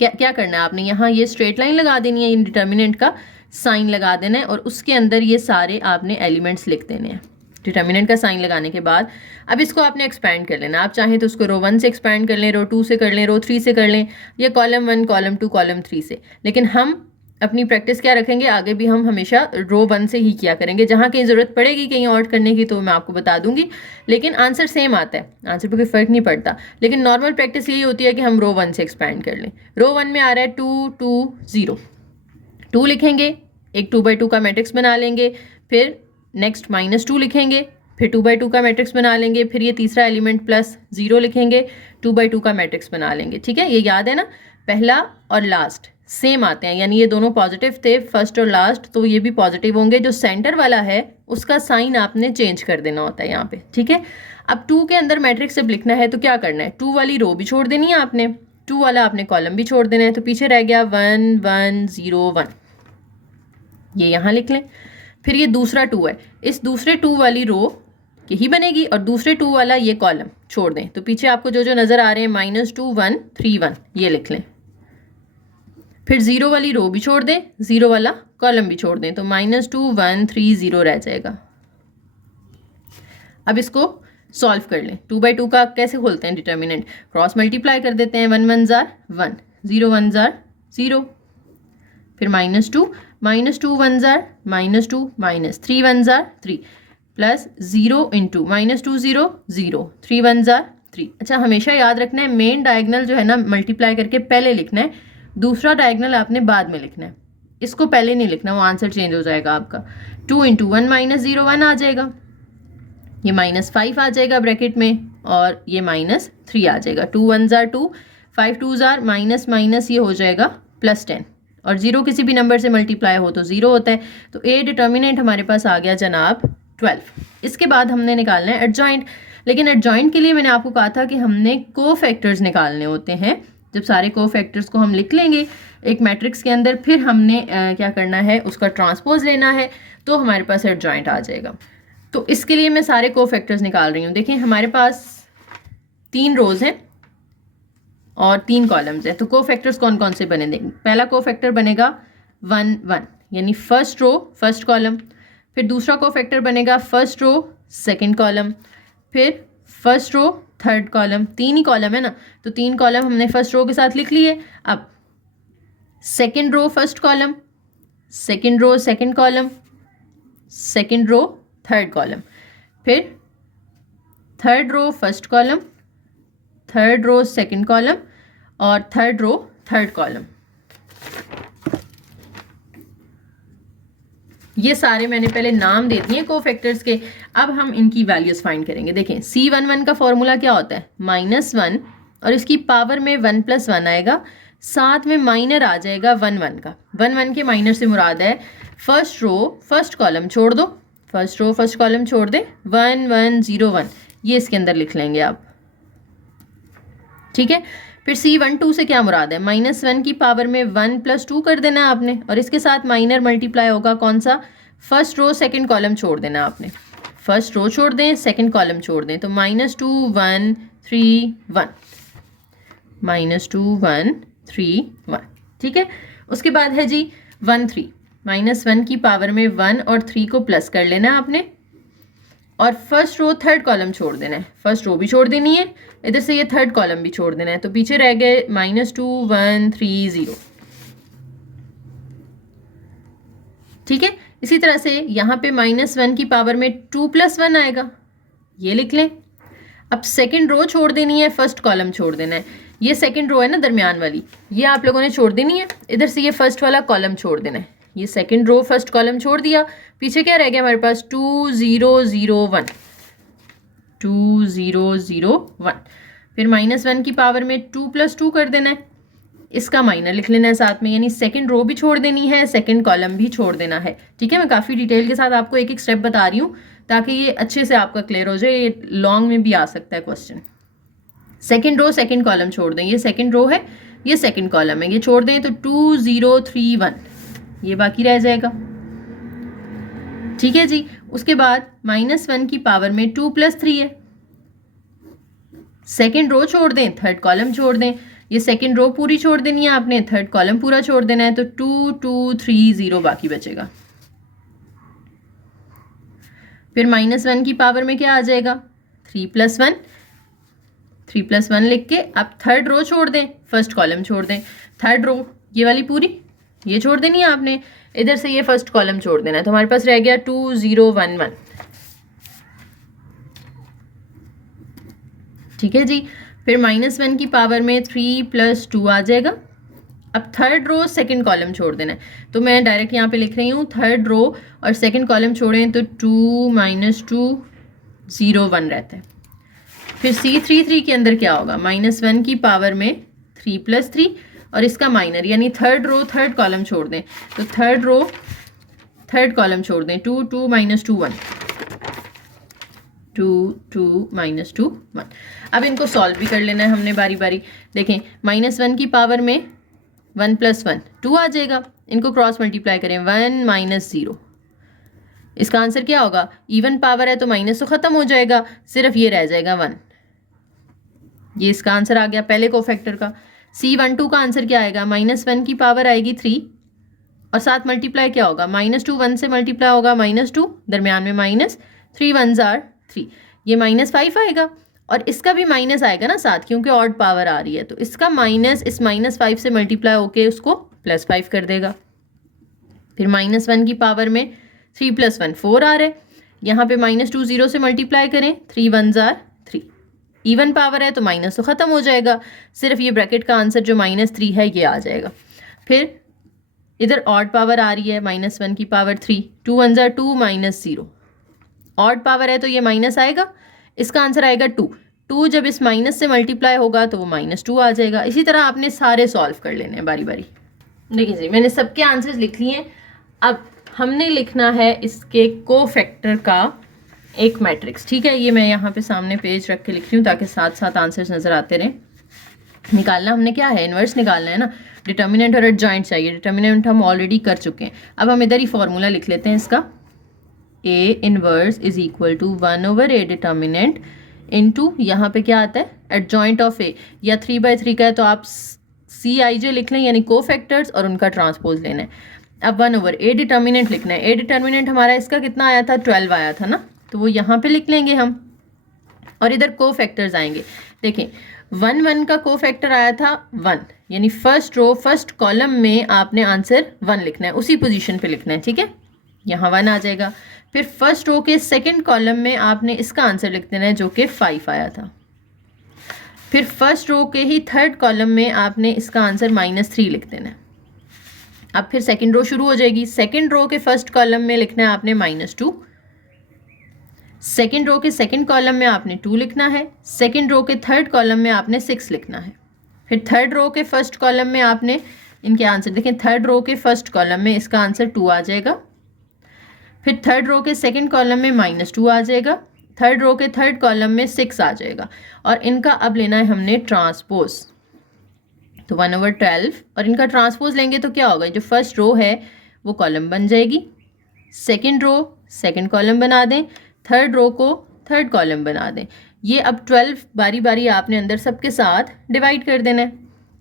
क्या करना है आपने, यहाँ ये स्ट्रेट लाइन लगा देनी है, इन डिटर्मिनेंट का साइन लगा देना है और उसके अंदर ये सारे आपने एलिमेंट्स लिख देने हैं। डिटर्मिनेंट का साइन लगाने के बाद अब इसको आपने एक्सपैंड कर लेना। आप चाहें तो उसको रो 1 से एक्सपैंड कर लें, रो 2 से कर लें, रो 3 से कर लें, या कॉलम 1 कॉलम 2 कॉलम 3 से। लेकिन हम अपनी प्रैक्टिस क्या रखेंगे, आगे भी हम हमेशा रो 1 से ही किया करेंगे। जहाँ कहीं ज़रूरत पड़ेगी कहीं और करने की तो मैं आपको बता दूंगी, लेकिन आंसर सेम आता है, आंसर पर कोई फ़र्क नहीं पड़ता। लेकिन नॉर्मल प्रैक्टिस यही होती है कि हम रो 1 से एक्सपैंड कर लें। रो 1 में आ रहा है 2 2 0, 2 लिखेंगे, एक 2/2 का मैट्रिक्स बना लेंगे, फिर नेक्स्ट -2 लिखेंगे, फिर 2/2 का मैट्रिक्स बना लेंगे, फिर ये तीसरा एलिमेंट +0 लिखेंगे, 2/2 का मैट्रिक्स बना लेंगे, ठीक है। ये याद है ना, पहला और लास्ट सेम आते हैं, यानी ये दोनों पॉजिटिव थे फर्स्ट और लास्ट, तो ये भी पॉजिटिव होंगे। जो सेंटर वाला है उसका साइन आपने चेंज कर देना होता है यहाँ पे, ठीक है। अब 2 के अंदर मैट्रिक्स जब लिखना है तो क्या करना है, 2 वाली रो भी छोड़ देनी है आपने, 2 वाला आपने कॉलम भी छोड़ देना है, तो पीछे रह गया 1 1 0 1, ये यहाँ लिख लें। फिर ये दूसरा 2 है, इस दूसरे 2 वाली रो यही बनेगी और दूसरे 2 वाला ये कॉलम छोड़ दें, तो पीछे आपको जो जो नज़र आ रहे हैं -2 1 3 1 ये लिख लें। फिर 0 वाली रो भी छोड़ दें, 0 वाला कॉलम भी छोड़ दें, तो -2 1 3 0 रह जाएगा। अब इसको सॉल्व कर लें। 2/2 का कैसे खोलते हैं डिटर्मिनेंट, क्रॉस मल्टीप्लाई कर देते हैं, 1 1 जार 1, 0 1 जार 0, फिर -2, -2 1 jar -2, -3 1 jar 3, plus 0 into -2 0 0, 3 1 jar 3। अच्छा, हमेशा याद रखना है मेन डायगनल जो है ना मल्टीप्लाई करके पहले लिखना है, दूसरा डायगनल आपने बाद में लिखना है, इसको पहले नहीं लिखना, वो आंसर चेंज हो जाएगा आपका। 2 इंटू 1 -0 1 आ जाएगा, ये -5 आ जाएगा ब्रैकेट में, और ये -3 आ जाएगा। 2 1 जार 2, 5 2 जार माइनस माइनस ये हो जाएगा +10, और 0 किसी भी नंबर से मल्टीप्लाई हो तो 0 होता है। तो ए डिटर्मिनेंट हमारे पास आ गया जनाब 12। इसके बाद हमने निकालना है एडजॉइंट, लेकिन एडजॉइंट के लिए मैंने आपको कहा था कि हमने कोफैक्टर्स निकालने होते हैं। जब सारे कोफैक्टर्स को हम लिख लेंगे एक मैट्रिक्स के अंदर, फिर हमने क्या करना है, उसका ट्रांसपोज लेना है, तो हमारे पास एडजॉइंट आ जाएगा। तो इसके लिए मैं सारे कोफैक्टर्स निकाल रही हूँ। देखिए हमारे पास 3 रोज हैं और 3 कॉलम्स हैं, तो कोफैक्टर्स कौन कौन से बने देंगे। पहला कोफैक्टर बनेगा 1 1, यानी फर्स्ट रो फर्स्ट कॉलम, फिर दूसरा कोफैक्टर बनेगा फर्स्ट रो सेकंड कॉलम, फिर फर्स्ट रो थर्ड कॉलम। 3 ही कॉलम है ना, तो 3 कॉलम हमने फर्स्ट रो के साथ लिख लिए। अब second row first column, second row second column, second row third column, फिर third row first column, third row second column, और थर्ड रो थर्ड कॉलम। ये सारे मैंने पहले नाम दे दिए कोफैक्टर्स के। अब हम इनकी वैल्यूज फाइंड करेंगे। देखें C11 का फॉर्मूला क्या होता है, -1, और इसकी पावर में 1 + 1 आएगा, साथ में माइनर आ जाएगा 1 1 का। 1 1 के माइनर से मुराद है फर्स्ट रो फर्स्ट कॉलम छोड़ दो, फर्स्ट रो फर्स्ट कॉलम छोड़ दे, 1 1 0 1, ये इसके अंदर लिख लेंगे आप, ठीक है। फिर C12 से क्या मुराद है, -1 की पावर में 1 + 2 कर देना है आपने, और इसके साथ माइनर मल्टीप्लाई होगा कौन सा, फर्स्ट रो सेकंड कॉलम छोड़ देना आपने, फर्स्ट रो छोड़ दें सेकंड कॉलम छोड़ दें, तो -2 1 3 1, -2 1 3 1, ठीक है। उसके बाद है जी 1 3, -1 की पावर में 1 और 3 को प्लस कर लेना है आपने, और फर्स्ट रो थर्ड कॉलम छोड़ देना है, फर्स्ट रो भी छोड़ देनी है, इधर से ये थर्ड कॉलम भी छोड़ देना है, तो पीछे रह गए -2 1 3 0, ठीक है। इसी तरह से यहाँ पे -1 की पावर में 2 + 1 आएगा, ये लिख लें। अब सेकंड रो छोड़ देनी है, फर्स्ट कॉलम छोड़ देना है, ये सेकंड रो है ना दरमियान वाली, ये आप लोगों ने छोड़ देनी है, इधर से ये फर्स्ट वाला कॉलम छोड़ देना है, ये सेकंड रो फर्स्ट कॉलम छोड़ दिया, पीछे क्या रह गया हमारे पास 2 0 0 1, 2 0 0 1, फिर -1 की पावर में 2 + 2 कर देना है, इसका माइनर लिख लेना है साथ में, यानी सेकंड रो भी छोड़ देनी है, सेकंड कॉलम भी छोड़ देना है, ठीक है। मैं काफ़ी डिटेल के साथ आपको एक एक स्टेप बता रही हूँ ताकि ये अच्छे से आपका क्लियर हो जाए, ये लॉन्ग में भी आ सकता है question. Second row second column छोड़ दें, ये सेकंड रो है ये सेकंड कॉलम है, ये छोड़ दें, तो 2 0 3 1, ये बाकी रह जाएगा, ठीक है जी। उसके बाद -1 की पावर में 2 + 3 है, सेकंड रो छोड़ दें थर्ड कॉलम छोड़ दें, ये सेकंड रो पूरी छोड़ देनी है आपने, थर्ड कॉलम पूरा छोड़ देना है, तो 2 2 3 0 बाकी बचेगा। फिर -1 की पावर में क्या आ जाएगा, 3 + 1, 3 + 1 लिख के अब थर्ड रो छोड़ दें, फर्स्ट कॉलम छोड़ दें, थर्ड रो ये वाली पूरी ये छोड़ देनी है आपने, इधर से ये फर्स्ट कॉलम छोड़ देना है, तो हमारे पास रह गया 2 0 1 1, ठीक है जी। फिर -1 की पावर में 3 + 2 आ जाएगा, अब थर्ड रो सेकंड कॉलम छोड़ देना है, तो मैं डायरेक्ट यहाँ पे लिख रही हूँ थर्ड रो और सेकंड कॉलम छोड़ें तो 2 -2 0 1 रहता है। फिर C33 के अंदर क्या होगा, -1 की पावर में 3 + 3 और इसका माइनर, यानी थर्ड रो थर्ड कॉलम छोड़ दें, तो थर्ड रो थर्ड कॉलम छोड़ दें, 2 2 -2 1, 2 2 -2 1। अब इनको सॉल्व भी कर लेना है हमने बारी बारी। देखें -1 की पावर में 1 + 1 2 आ जाएगा, इनको क्रॉस मल्टीप्लाई करें 1 - 0, इसका आंसर क्या होगा, इवन पावर है तो माइनस तो ख़त्म हो जाएगा, सिर्फ ये रह जाएगा 1, ये इसका आंसर आ गया पहले कोफैक्टर का। C12 का आंसर क्या आएगा, -1 की पावर आएगी 3 और साथ मल्टीप्लाई क्या होगा, -2 1 से मल्टीप्लाई होगा -2, दरमियान में -3 1 * 3, ये -5 आएगा और इसका भी माइनस आएगा ना साथ, क्योंकि ऑड पावर आ रही है, तो इसका माइनस इस -5 से मल्टीप्लाई होके उसको +5 कर देगा। फिर -1 की पावर में 3 + 1 4 आ रहा है, यहाँ पे -2 0 से मल्टीप्लाई करें, 3 1 जार 3, इवन पावर है तो माइनस तो ख़त्म हो जाएगा, सिर्फ ये ब्रैकेट का आंसर जो -3 है ये आ जाएगा। फिर इधर ऑड पावर आ रही है, -1 की पावर 3, 2 1 जार 2 -0, ऑड पावर है तो ये माइनस आएगा, इसका आंसर आएगा 2। 2 जब इस माइनस से मल्टीप्लाई होगा तो वो -2 आ जाएगा। इसी तरह आपने सारे सॉल्व कर लेने हैं बारी बारी। देखिए जी, मैंने सबके आंसर्स लिख लिए हैं। अब हमने लिखना है इसके कोफैक्टर का एक मैट्रिक्स, ठीक है। ये मैं यहाँ पे सामने पेज रख के लिख रही हूँ ताकि साथ साथ आंसर्स नज़र आते रहें। निकालना हमने क्या है, इन्वर्स निकालना है ना, डिटर्मिनेंट और एडजॉइंट चाहिए। डिटर्मिनेंट हम ऑलरेडी कर चुके हैं, अब हम इधर ही फॉर्मूला लिख लेते हैं इसका, A inverse is equal to 1/A determinant into यहाँ पे क्या आता है एडजॉइंट ऑफ A, या 3/3 का है तो आप CIJ लिख लें, यानी कोफैक्टर्स और उनका ट्रांसपोज लेना है। अब 1/A डिटर्मिनेंट लिखना है। A डिटर्मिनेंट हमारा इसका कितना आया था, 12 आया था ना, तो वो यहाँ पे लिख लेंगे हम, और इधर कोफैक्टर्स आएंगे। देखें 1 1 का कोफैक्टर आया था 1, यानी फर्स्ट रो फर्स्ट कॉलम में आपने आंसर 1 लिखना है, उसी पोजीशन पे लिखना है, ठीक है। यहाँ 1 आ जाएगा। फिर फर्स्ट रो के सेकंड कॉलम में आपने इसका आंसर लिख देना है जो कि 5 आया था। फिर फर्स्ट रो के ही थर्ड कॉलम में आपने इसका आंसर -3 लिख देना है। अब फिर सेकंड रो शुरू हो जाएगी। सेकंड रो के फर्स्ट कॉलम में लिखना है आपने -2, सेकंड रो के सेकंड कॉलम में आपने 2 लिखना है, सेकंड रो के थर्ड कॉलम में आपने 6 लिखना है। फिर थर्ड रो के फर्स्ट कॉलम में आपने इनके आंसर देखें, थर्ड रो के फर्स्ट कॉलम में इसका आंसर 2 आ जाएगा। फिर थर्ड रो के सेकंड कॉलम में -2 आ जाएगा, थर्ड रो के थर्ड कॉलम में 6 आ जाएगा, और इनका अब लेना है हमने ट्रांसपोज, तो 1/12, और इनका ट्रांसपोज लेंगे तो क्या होगा, जो फर्स्ट रो है वो कॉलम बन जाएगी, सेकंड रो सेकंड कॉलम बना दें, थर्ड रो को थर्ड कॉलम बना दें। ये अब 12 बारी बारी आपने अंदर सबके साथ डिवाइड कर देना है,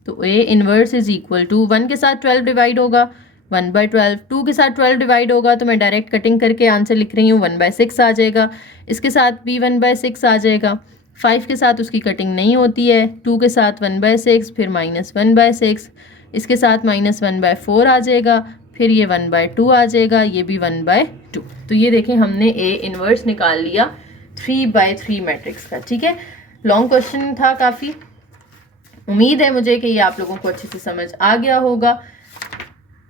तो A inverse is equal to 1 के साथ 12 डिवाइड होगा 1/12, 2 के साथ 12 डिवाइड होगा तो मैं डायरेक्ट कटिंग करके आंसर लिख रही हूँ 1/6 आ जाएगा, इसके साथ भी 1/6 आ जाएगा, 5 के साथ उसकी कटिंग नहीं होती है, 2 के साथ 1/6, फिर -1/6, इसके साथ -1/4 आ जाएगा, फिर ये 1/2 आ जाएगा, ये भी 1/2। तो ये देखें हमने A इनवर्स निकाल लिया 3/3 मैट्रिक्स का, ठीक है। लॉन्ग क्वेश्चन था काफ़ी, उम्मीद है मुझे कि ये आप लोगों को अच्छे से समझ आ गया होगा।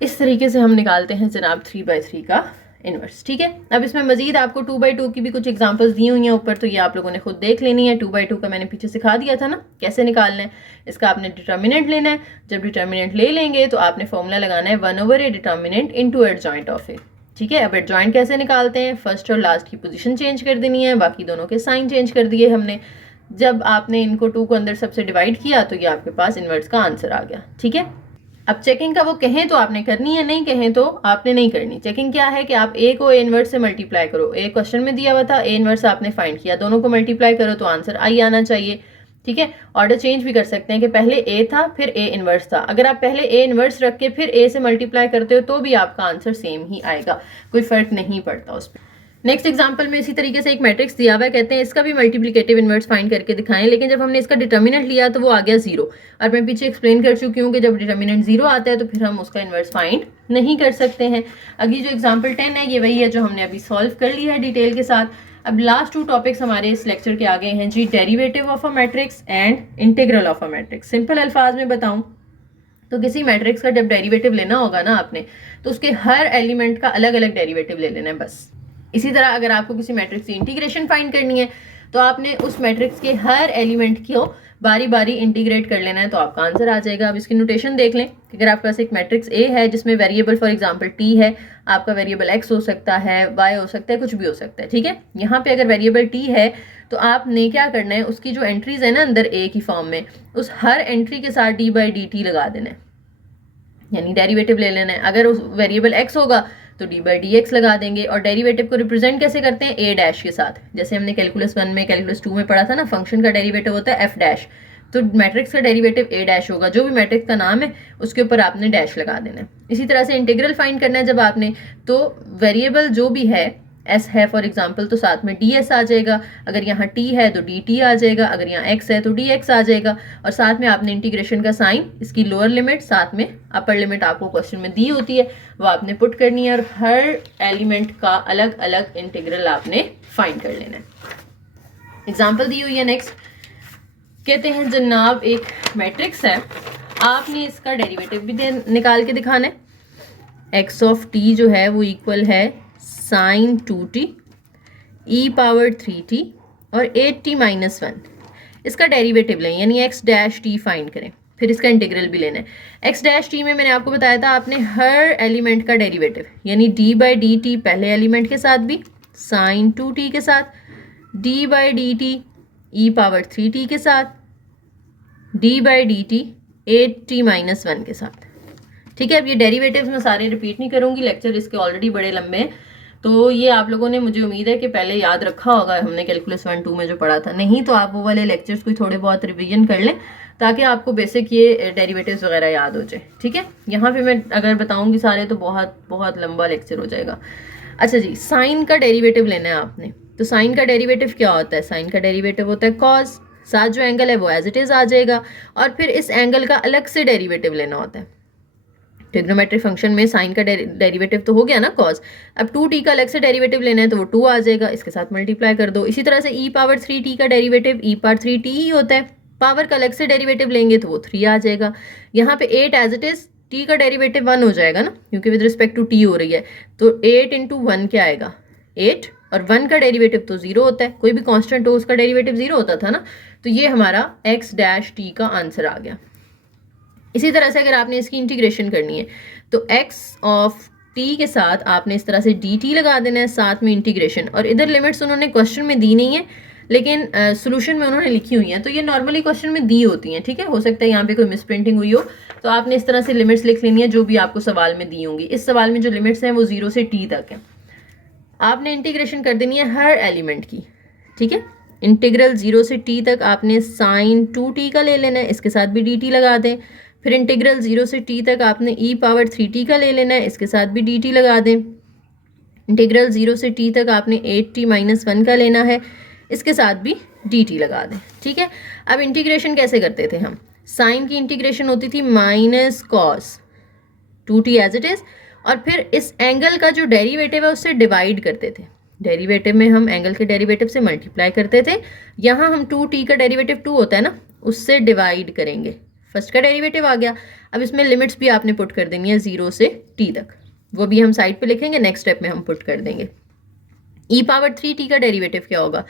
इस तरीके से हम निकालते हैं जनाब 3/3 का इनवर्स, ठीक है। अब इसमें मजीद आपको 2/2 की भी कुछ एग्जांपल्स दी हुई हैं ऊपर, तो ये आप लोगों ने खुद देख लेनी है। 2/2 का मैंने पीछे सिखा दिया था ना कैसे निकालना है। इसका आपने डिटर्मिनेंट लेना है, जब डिटर्मिनेंट ले लेंगे तो आपने फॉर्मूला लगाना है 1/A determinant into adjoint of A, ठीक है। अब एडजॉइंट कैसे निकालते हैं, फर्स्ट और लास्ट की पोजीशन चेंज कर देनी है, बाकी दोनों के साइन चेंज कर दिए हमने। जब आपने इनको 2 को अंदर सबसे डिवाइड किया तो ये आपके पास इनवर्स का आंसर आ गया, ठीक है। अब चेकिंग का वो कहें तो आपने करनी है, नहीं कहें तो आपने नहीं करनी। चेकिंग क्या है कि आप A को A इनवर्स से मल्टीप्लाई करो, A क्वेश्चन में दिया हुआ था, A इनवर्स आपने फाइंड किया, दोनों को मल्टीप्लाई करो तो आंसर I आना चाहिए, ठीक है। ऑर्डर चेंज भी कर सकते हैं कि पहले A था फिर A इनवर्स था, अगर आप पहले A इनवर्स रख के फिर A से मल्टीप्लाई करते हो तो भी आपका आंसर सेम ही आएगा, कोई फर्क नहीं पड़ता उस पर। नेक्स्ट एग्जांपल में इसी तरीके से एक मैट्रिक्स दिया हुआ है, कहते हैं इसका भी मल्टीप्लिकेटिव इनवर्स फाइंड करके दिखाएं, लेकिन जब हमने इसका डिटर्मिनेंट लिया तो वो आ गया 0, और मैं पीछे एक्सप्लेन कर चुकी हूँ कि जब डिटर्मिनेंट 0 आता है तो फिर हम उसका इनवर्स फाइंड नहीं कर सकते हैं। अगली जो एग्जाम्पल 10 है ये वही है जो हमने अभी सॉल्व कर लिया है डिटेल के साथ। अब लास्ट 2 टॉपिक्स हमारे इस लेक्चर के आगे हैं जी, derivative of a matrix and integral of a matrix. Simple अल्फाज में बताऊँ तो किसी मैट्रिक्स का जब डेरिवेटिव लेना होगा ना आपने, तो उसके हर एलिमेंट का अलग अलग डेरिवेटिव ले लेना है बस। इसी तरह अगर आपको किसी मैट्रिक्स की इंटीग्रेशन फाइंड करनी है तो आपने उस मैट्रिक्स के हर एलिमेंट को बारी बारी इंटीग्रेट कर लेना है, तो आपका आंसर आ जाएगा। अब इसकी नोटेशन देख लें कि अगर आपके पास एक मैट्रिक्स A है जिसमें वेरिएबल फॉर एग्जांपल T है, आपका वेरिएबल X हो सकता है, Y हो सकता है, कुछ भी हो सकता है, ठीक है। यहाँ पे अगर वेरिएबल T है तो आपने क्या करना है, उसकी जो एंट्रीज है ना अंदर A की फॉर्म में, उस हर एंट्री के साथ d/dt लगा देना है, यानी डेरिवेटिव ले लेना है। अगर उस वेरिएबल x होगा तो d/dx लगा देंगे। और डेरिवेटिव को रिप्रेजेंट कैसे करते हैं, a डैश के साथ, जैसे हमने कैलकुलस 1 में कैलकुलस 2 में पढ़ा था ना, फंक्शन का डेरिवेटिव होता है f डैश, तो मैट्रिक्स का डेरिवेटिव a डैश होगा, जो भी मैट्रिक्स का नाम है उसके ऊपर आपने डैश लगा देना है। इसी तरह से इंटीग्रल फाइंड करना है जब आपने, तो वेरिएबल जो भी है एस है फॉर एग्जांपल तो साथ में डी एस आ जाएगा, अगर यहाँ टी है तो डी टी आ जाएगा, अगर यहाँ एक्स है तो डी एक्स आ जाएगा, और साथ में आपने इंटीग्रेशन का साइन, इसकी लोअर लिमिट साथ में अपर लिमिट आपको क्वेश्चन में दी होती है वो आपने पुट करनी है, और हर एलिमेंट का अलग अलग इंटीग्रल आपने फाइंड कर लेना है। एग्जाम्पल दी हुई है नेक्स्ट, कहते हैं जनाब एक मैट्रिक्स है, आपने इसका डेरिवेटिव भी निकाल के दिखाना है। एक्स ऑफ टी जो है वो इक्वल है साइन 2t ई पावर 3t और 8t माइनस 1। इसका डेरिवेटिव लें यानी एक्स डैश टी फाइंड करें, फिर इसका इंटीग्रल भी लेना है। एक्स डैश टी में मैंने आपको बताया था आपने हर एलिमेंट का डेरिवेटिव यानी डी बाई डी टी पहले एलिमेंट के साथ भी, साइन 2t के साथ, D by D T E power 3t के साथ, D by D T 8t minus 1 के साथ। ठीक है, अब ये डेरिवेटिव्स मैं सारे रिपीट नहीं करूंगी, लेक्चर इसके ऑलरेडी बड़े लंबे हैं, तो ये आप लोगों ने मुझे उम्मीद है कि पहले याद रखा होगा हमने कैलकुलस 1-2 में जो पढ़ा था। नहीं तो आप वो वाले लेक्चर्स को थोड़े बहुत रिवीजन कर लें ताकि आपको बेसिक ये डेरिवेटिव्स वगैरह याद हो जाए। ठीक है, यहाँ पे मैं अगर बताऊंगी सारे तो बहुत बहुत लंबा लेक्चर हो जाएगा। अच्छा जी, साइन का डेरिवेटिव लेना है आपने, तो साइन का डेरिवेटिव क्या होता है? साइन का डेरिवेटिव होता है कॉस, साथ जो एंगल है वो एज इट इज आ जाएगा, और फिर इस एंगल का अलग से डेरिवेटिव लेना होता है। ट्रिग्नोमेट्रिक फंक्शन में साइन का डेरिवेटिव तो हो गया ना कॉस, अब 2t का अलग से डेरिवेटिव लेना है तो वो 2 आ जाएगा, इसके साथ मल्टीप्लाई कर दो। इसी तरह से e पावर 3t का डेरिवेटिव e पावर 3t ही होता है, पावर का अलग से डेरिवेटिव लेंगे तो वो 3 आ जाएगा। यहाँ पे 8 एज इट इज, t का डेरिवेटिव 1 हो जाएगा ना क्योंकि विद रिस्पेक्ट टू t हो रही है, तो 8 इंटू 1 क्या आएगा 8, और 1 का डेरिवेटिव तो 0 होता है, कोई भी कांस्टेंट हो उसका डेरिवेटिव 0 होता था ना, तो ये हमारा x डैश t का आंसर आ गया। इसी तरह से अगर आपने इसकी इंटीग्रेशन करनी है तो x ऑफ t के साथ आपने इस तरह से dt लगा देना है, साथ में इंटीग्रेशन, और इधर लिमिट्स उन्होंने क्वेश्चन में दी नहीं है लेकिन सोल्यूशन में उन्होंने लिखी हुई हैं, तो ये नॉर्मली क्वेश्चन में दी होती हैं। ठीक है, हो सकता है यहाँ पे कोई मिसप्रिंटिंग हुई हो, तो आपने इस तरह से लिमिट्स लिख लेनी है जो भी आपको सवाल में दी होंगी। इस सवाल में जो लिमिट्स हैं वो 0 से t तक है, आपने इंटीग्रेशन कर देनी है हर एलिमेंट की। ठीक है, इंटीग्रल 0 से t तक आपने साइन 2t का ले लेना है, इसके साथ भी dt लगा दें, फिर इंटीग्रल 0 से t तक आपने e पावर 3t का ले लेना है, इसके साथ भी dt लगा दें। इंटीग्रल 0 से t तक आपने 8t माइनस 1 का लेना है, इसके साथ भी dt लगा दें। ठीक है, अब इंटीग्रेशन कैसे करते थे हम? साइन की इंटीग्रेशन होती थी minus cos 2t as it is, और फिर इस एंगल का जो डेरिवेटिव है उससे डिवाइड करते थे। डेरिवेटिव में हम एंगल के डेरिवेटिव से मल्टीप्लाई करते थे, यहाँ हम 2t का डेरिवेटिव 2 होता है ना, उससे डिवाइड करेंगे। फर्स्ट का डेरिवेटिव आ गया, अब इसमें लिमिट्स भी आपने पुट कर देनी है 0 से t तक, वो भी हम साइड पे लिखेंगे, नेक्स्ट स्टेप में हम पुट कर देंगे। e पावर 3t का डेरिवेटिव क्या होगा?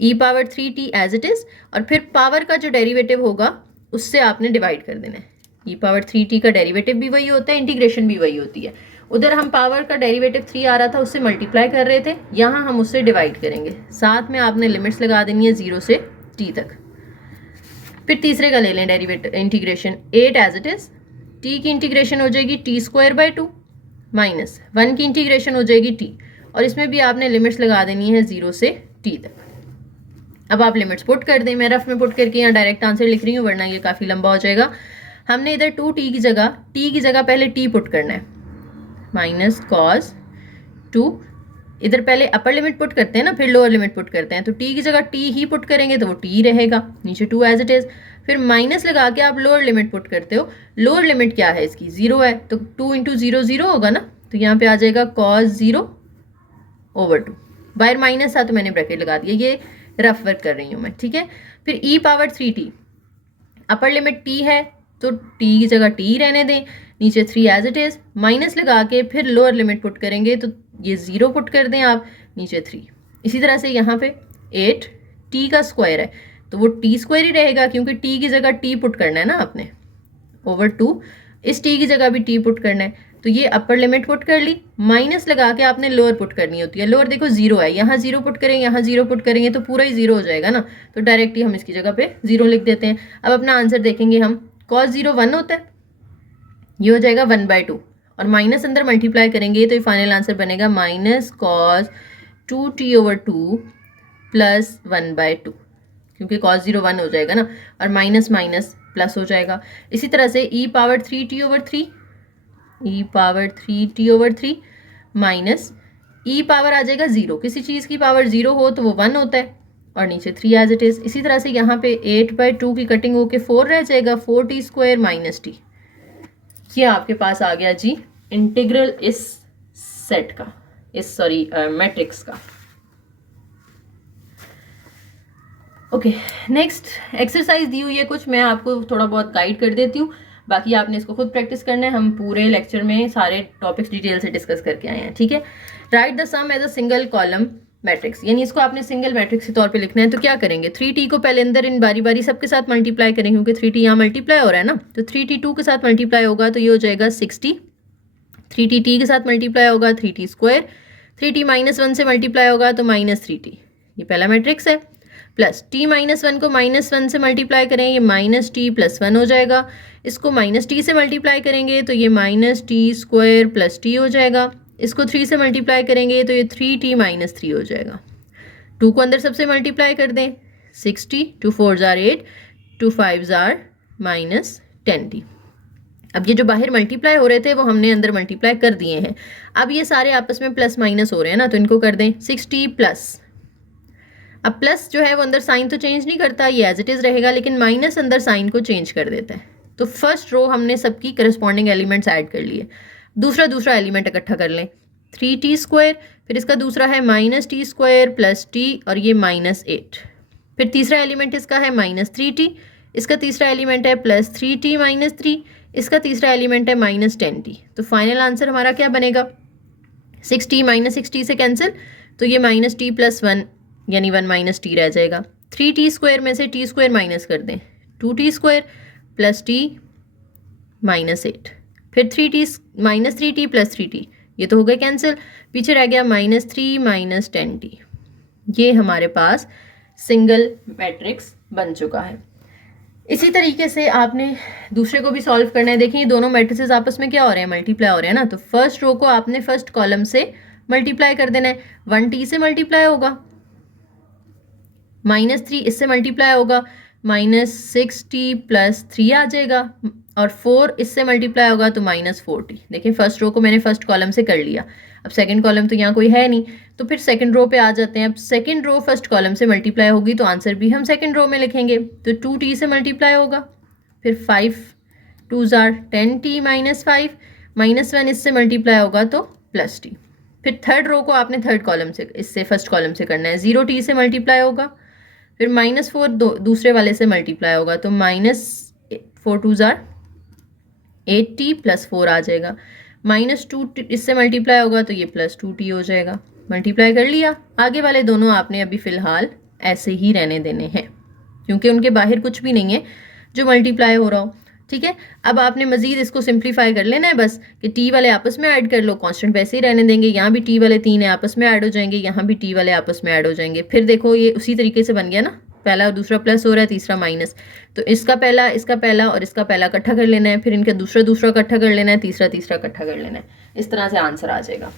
e power 3t as it is, और फिर पावर का जो डेरिवेटिव होगा उससे आपने डिवाइड कर देना है। e पावर 3t का डेरिवेटिव भी वही होता है, इंटीग्रेशन भी वही होती है। उधर हम पावर का डेरिवेटिव 3 आ रहा था उससे मल्टीप्लाई कर रहे थे, यहाँ हम उससे डिवाइड करेंगे, साथ में आपने लिमिट्स लगा देनी है 0 से t तक। फिर तीसरे का ले लें derivative integration 8 as it is, t की इंटीग्रेशन हो जाएगी t स्क्वायर बाई 2 माइनस 1 की इंटीग्रेशन हो जाएगी t, और इसमें भी आपने लिमिट्स लगा देनी है 0 से t तक। अब आप लिमिट्स पुट कर दें, मैं रफ में पुट करके यहाँ डायरेक्ट आंसर लिख रही हूँ वरना ये काफ़ी लंबा हो जाएगा। हमने इधर 2t की जगह पहले t पुट करना है, माइनस कॉस 2, इधर पहले अपर लिमिट पुट करते हैं ना फिर लोअर लिमिट पुट करते हैं, तो t की जगह t ही पुट करेंगे तो वो t रहेगा, नीचे 2 एज इट इज, फिर माइनस लगा के आप लोअर लिमिट पुट करते हो। लोअर लिमिट क्या है इसकी? 0 है, तो 2 इंटू 0 0 होगा ना, तो यहाँ पे आ जाएगा cos 0 ओवर 2, बाहर माइनस था तो मैंने ब्रैकेट लगा दिया, ये रफ वर्क कर रही हूँ मैं। ठीक है, फिर e power 3t, upper limit t है तो t की जगह t रहने दें, नीचे 3 एज इट इज, माइनस लगा के फिर लोअर लिमिट पुट करेंगे तो ये 0 पुट कर दें आप, नीचे 3। इसी तरह से यहाँ पे 8 t का स्क्वायर है तो वो t स्क्वायर ही रहेगा क्योंकि t की जगह t पुट करना है ना आपने, ओवर 2, इस t की जगह भी t पुट करना है, तो ये अपर लिमिट पुट कर ली, माइनस लगा के आपने लोअर पुट करनी होती है। लोअर देखो 0 है, यहाँ 0 पुट करेंगे, यहाँ 0 पुट करेंगे तो पूरा ही 0 हो जाएगा ना, तो डायरेक्टली हम इसकी जगह पे 0 लिख देते हैं। अब अपना आंसर देखेंगे हम, cos 0 1 होता है, ये हो जाएगा 1/2, और माइनस अंदर मल्टीप्लाई करेंगे तो ये फाइनल आंसर बनेगा minus cos 2t over 2 plus 1/2, क्योंकि cos 0 1 हो जाएगा ना, और माइनस माइनस प्लस हो जाएगा। इसी तरह से e power 3t over 3 minus e power आ जाएगा 0, किसी चीज़ की पावर 0 हो तो वो 1 होता है, और नीचे 3 एज इट इज़। इसी तरह से यहाँ पे 8/2 की कटिंग होके 4 रह जाएगा, 4t² माइनस टी। ये आपके पास आ गया जी इंटीग्रल इस सेट का, इस मैट्रिक्स का। ओके, नेक्स्ट एक्सरसाइज दी हुई है कुछ, मैं आपको थोड़ा बहुत गाइड कर देती हूँ, बाकी आपने इसको खुद प्रैक्टिस करना है। हम पूरे लेक्चर में सारे टॉपिक्स डिटेल से डिस्कस करके आए हैं, ठीक है। Write the sum as a single column matrix, यानी इसको आपने सिंगल मैट्रिक्स के तौर पे लिखना है। तो क्या करेंगे, 3t को पहले अंदर इन बारी बारी सबके साथ मल्टीप्लाई करेंगे, क्योंकि 3t यहाँ मल्टीप्लाई हो रहा है ना, तो 3t 2 के साथ मल्टीप्लाई होगा तो ये हो जाएगा 6t, 3t t के साथ मल्टीप्लाई होगा 3t², 3t -1 से मल्टीप्लाई होगा तो -3t, ये पहला मैट्रिक्स है। प्लस t -1 को -1 से मल्टीप्लाई करें, ये -t+1 हो जाएगा। इसको -t से मल्टीप्लाई करेंगे तो ये -t² + t हो जाएगा। इसको 3 से मल्टीप्लाई करेंगे तो ये 3t - 3 हो जाएगा। 2 को अंदर सबसे मल्टीप्लाई कर दें, 6t, 2 4s are 8, 2 5s are -10t। अब ये जो बाहर मल्टीप्लाई हो रहे थे वो हमने अंदर मल्टीप्लाई कर दिए हैं। अब ये सारे आपस में प्लस माइनस हो रहे हैं ना, तो इनको कर दें 6t+। अब प्लस जो है वो अंदर साइन तो चेंज नहीं करता, ये एज इट इज़ रहेगा, लेकिन माइनस अंदर साइन को चेंज कर देता है। तो फर्स्ट रो हमने सबकी करस्पॉन्डिंग एलिमेंट्स ऐड कर लिए। दूसरा एलिमेंट इकट्ठा कर लें, 3t², फिर इसका दूसरा है -t² + t, और ये -8। फिर तीसरा एलिमेंट इसका है -3t, इसका तीसरा एलिमेंट है +3t - 3, इसका तीसरा एलिमेंट है -10t। तो फाइनल आंसर हमारा क्या बनेगा, 6t - 6t से कैंसिल, तो ये -t+1 यानी 1 - t रह जाएगा। 3t² में से t² माइनस कर दें, 2t² + t -8, फिर 3t + 3t, ये तो हो गए कैंसिल, पीछे रह गया -3 - 10t। ये हमारे पास सिंगल मैट्रिक्स बन चुका है। इसी तरीके से आपने दूसरे को भी सॉल्व करना है। देखिए दोनों मैट्रिसेस आपस में क्या हो रहे हैं, मल्टीप्लाई हो रहे हैं ना, तो फर्स्ट रो को आपने फर्स्ट कॉलम से मल्टीप्लाई कर देना है। 1t से मल्टीप्लाई होगा, -3 इससे मल्टीप्लाई होगा, -6t + 3 आ जाएगा, और 4 इससे मल्टीप्लाई होगा तो -4t। देखिए फर्स्ट रो को मैंने फर्स्ट कॉलम से कर लिया। अब सेकंड कॉलम तो यहाँ कोई है नहीं, तो फिर सेकंड रो पे आ जाते हैं। अब सेकंड रो फर्स्ट कॉलम से मल्टीप्लाई होगी तो आंसर भी हम सेकंड रो में लिखेंगे। तो 2t से मल्टीप्लाई होगा, फिर 5 2s are 10t - 5, -1 इससे मल्टीप्लाई होगा तो +t। फिर थर्ड रो को आपने थर्ड कॉलम से, इससे फर्स्ट कॉलम से करना है, 0t से मल्टीप्लाई होगा, फिर -4 दूसरे वाले से मल्टीप्लाई होगा तो -4 2s are 8t + 4 आ जाएगा, -2 इससे मल्टीप्लाई होगा तो ये +2t हो जाएगा। मल्टीप्लाई कर लिया। आगे वाले दोनों आपने अभी फ़िलहाल ऐसे ही रहने देने हैं, क्योंकि उनके बाहर कुछ भी नहीं है जो मल्टीप्लाई हो रहा हो, ठीक है। अब आपने मज़ीद इसको सिंप्लीफाई कर लेना है बस, कि t वाले आपस में ऐड कर लो, कांस्टेंट वैसे ही रहने देंगे, यहाँ भी t वाले 3 है आपस में ऐड हो जाएंगे, यहाँ भी t वाले आपस में ऐड हो जाएंगे। फिर देखो ये उसी तरीके से बन गया ना, पहला और दूसरा प्लस हो रहा है, तीसरा माइनस, तो इसका पहला और इसका पहला इकट्ठा कर लेना है, फिर इनका दूसरा इकट्ठा कर लेना है, तीसरा इकट्ठा कर लेना है। इस तरह से आंसर आ जाएगा।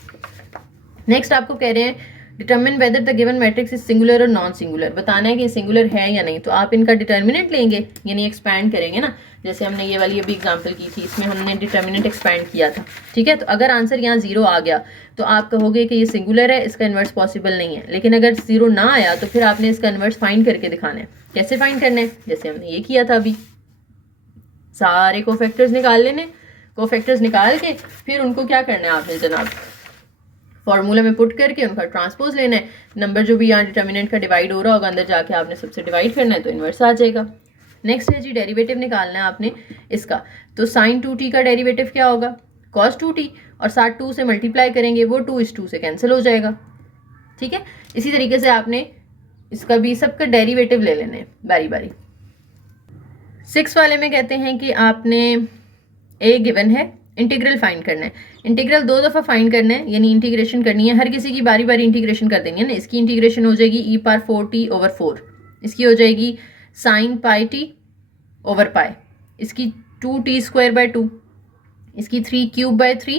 नेक्स्ट आपको कह रहे हैं determine whether the given matrix is singular और नॉन सिंगुलर, बताना है कि सिंगुलर है या नहीं। तो आप इनका डिटर्मिनेंट लेंगे, यानी एक्सपैंड करेंगे ना, जैसे हमने ये वाली अभी एग्जांपल की थी, इसमें हमने डिटर्मिनेंट एक्सपैंड किया था, ठीक है। तो अगर आंसर यहाँ 0 आ गया तो आप कहोगे कि ये सिंगुलर है, इसका इन्वर्स पॉसिबल नहीं है। लेकिन अगर 0 ना आया तो फिर आपने इसका इन्वर्स फाइंड करके दिखाना है। कैसे फाइंड करना है, जैसे हमने ये किया था अभी, सारे कोफैक्टर्स निकाल लेने, कोफैक्टर्स निकाल के फिर उनको क्या करना है आपने जनाब, फॉर्मूला में पुट करके उनका ट्रांसपोज लेना है। नंबर जो भी यहाँ डिटर्मिनेंट का डिवाइड हो रहा होगा अंदर जाके आपने सबसे डिवाइड करना है, तो इन्वर्स आ जाएगा। नेक्स्ट है जी डेरिवेटिव निकालना है आपने इसका। तो sin 2t का डेरिवेटिव क्या होगा, cos 2t, और साथ 2 से मल्टीप्लाई करेंगे, वो 2 इस 2 से कैंसिल हो जाएगा, ठीक है। इसी तरीके से आपने इसका भी सबका डेरिवेटिव ले लेने बारी बारी। 6 वाले में कहते हैं कि आपने a गिवन है, इंटीग्रल फाइंड करना है। इंटीग्रल 2 दफ़ा फाइंड करना है, यानी इंटीग्रेशन करनी है, हर किसी की बारी बारी इंटीग्रेशन कर देंगे ना। इसकी इंटीग्रेशन हो जाएगी e⁴t/4, इसकी हो जाएगी sin πt/π, इसकी 2t²/2, इसकी 3³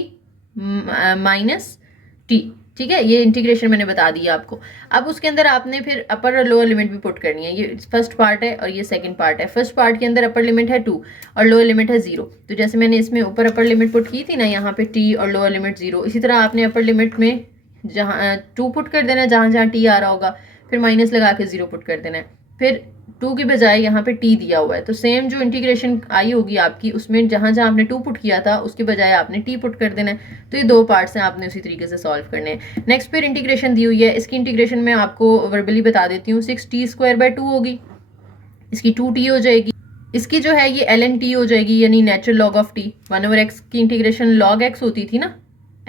-t, ठीक है। ये इंटीग्रेशन मैंने बता दिया आपको। अब उसके अंदर आपने फिर अपर और लोअर लिमिट भी पुट करनी है। ये फर्स्ट पार्ट है और ये सेकंड पार्ट है। फर्स्ट पार्ट के अंदर अपर लिमिट है 2 और लोअर लिमिट है 0। तो जैसे मैंने इसमें ऊपर अपर लिमिट पुट की थी ना, यहाँ पे t और लोअर लिमिट 0, इसी तरह आपने अपर लिमिट में जहाँ 2 पुट कर देना है जहाँ जहाँ टी आ रहा होगा, फिर माइनस लगा के 0 पुट कर देना है, फिर 2 की बजाय यहाँ पे टी दिया हुआ है तो सेम जो इंटीग्रेशन आई होगी आपकी उसमें जहाँ जहाँ आपने 2 पुट किया था उसके बजाय आपने टी पुट कर देना है। तो ये 2 पार्ट्स हैं, आपने उसी तरीके से सॉल्व करने हैं। नेक्स्ट फिर इंटीग्रेशन दी हुई है, इसकी इंटीग्रेशन मैं आपको वर्बली बता देती हूँ। 6t²/2 होगी, इसकी 2t हो जाएगी, इसकी जो है ये ln t हो जाएगी यानी natural log of t। 1/x की इंटीग्रेशन log x होती थी ना,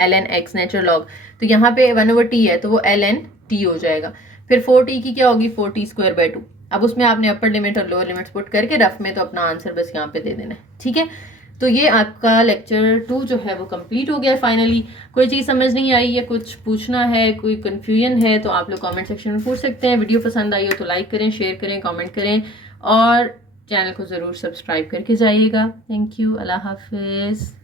ln x नेचुरल लॉग, तो यहाँ पे 1/t है तो वो ln t हो जाएगा। फिर 4t की क्या होगी, 4t²/2। अब उसमें आपने अपर लिमिट और लोअर लिमिट्स पुट करके रफ में तो अपना आंसर बस यहाँ पे दे देना है, ठीक है। तो ये आपका लेक्चर 2 जो है वो कंप्लीट हो गया है फाइनली। कोई चीज़ समझ नहीं आई या कुछ पूछना है, कोई कन्फ्यूजन है तो आप लोग कमेंट सेक्शन में पूछ सकते हैं। वीडियो पसंद आई हो तो लाइक करें, शेयर करें, कमेंट करें और चैनल को ज़रूर सब्सक्राइब करके जाइएगा। थैंक यू, अल्लाह हाफिज़।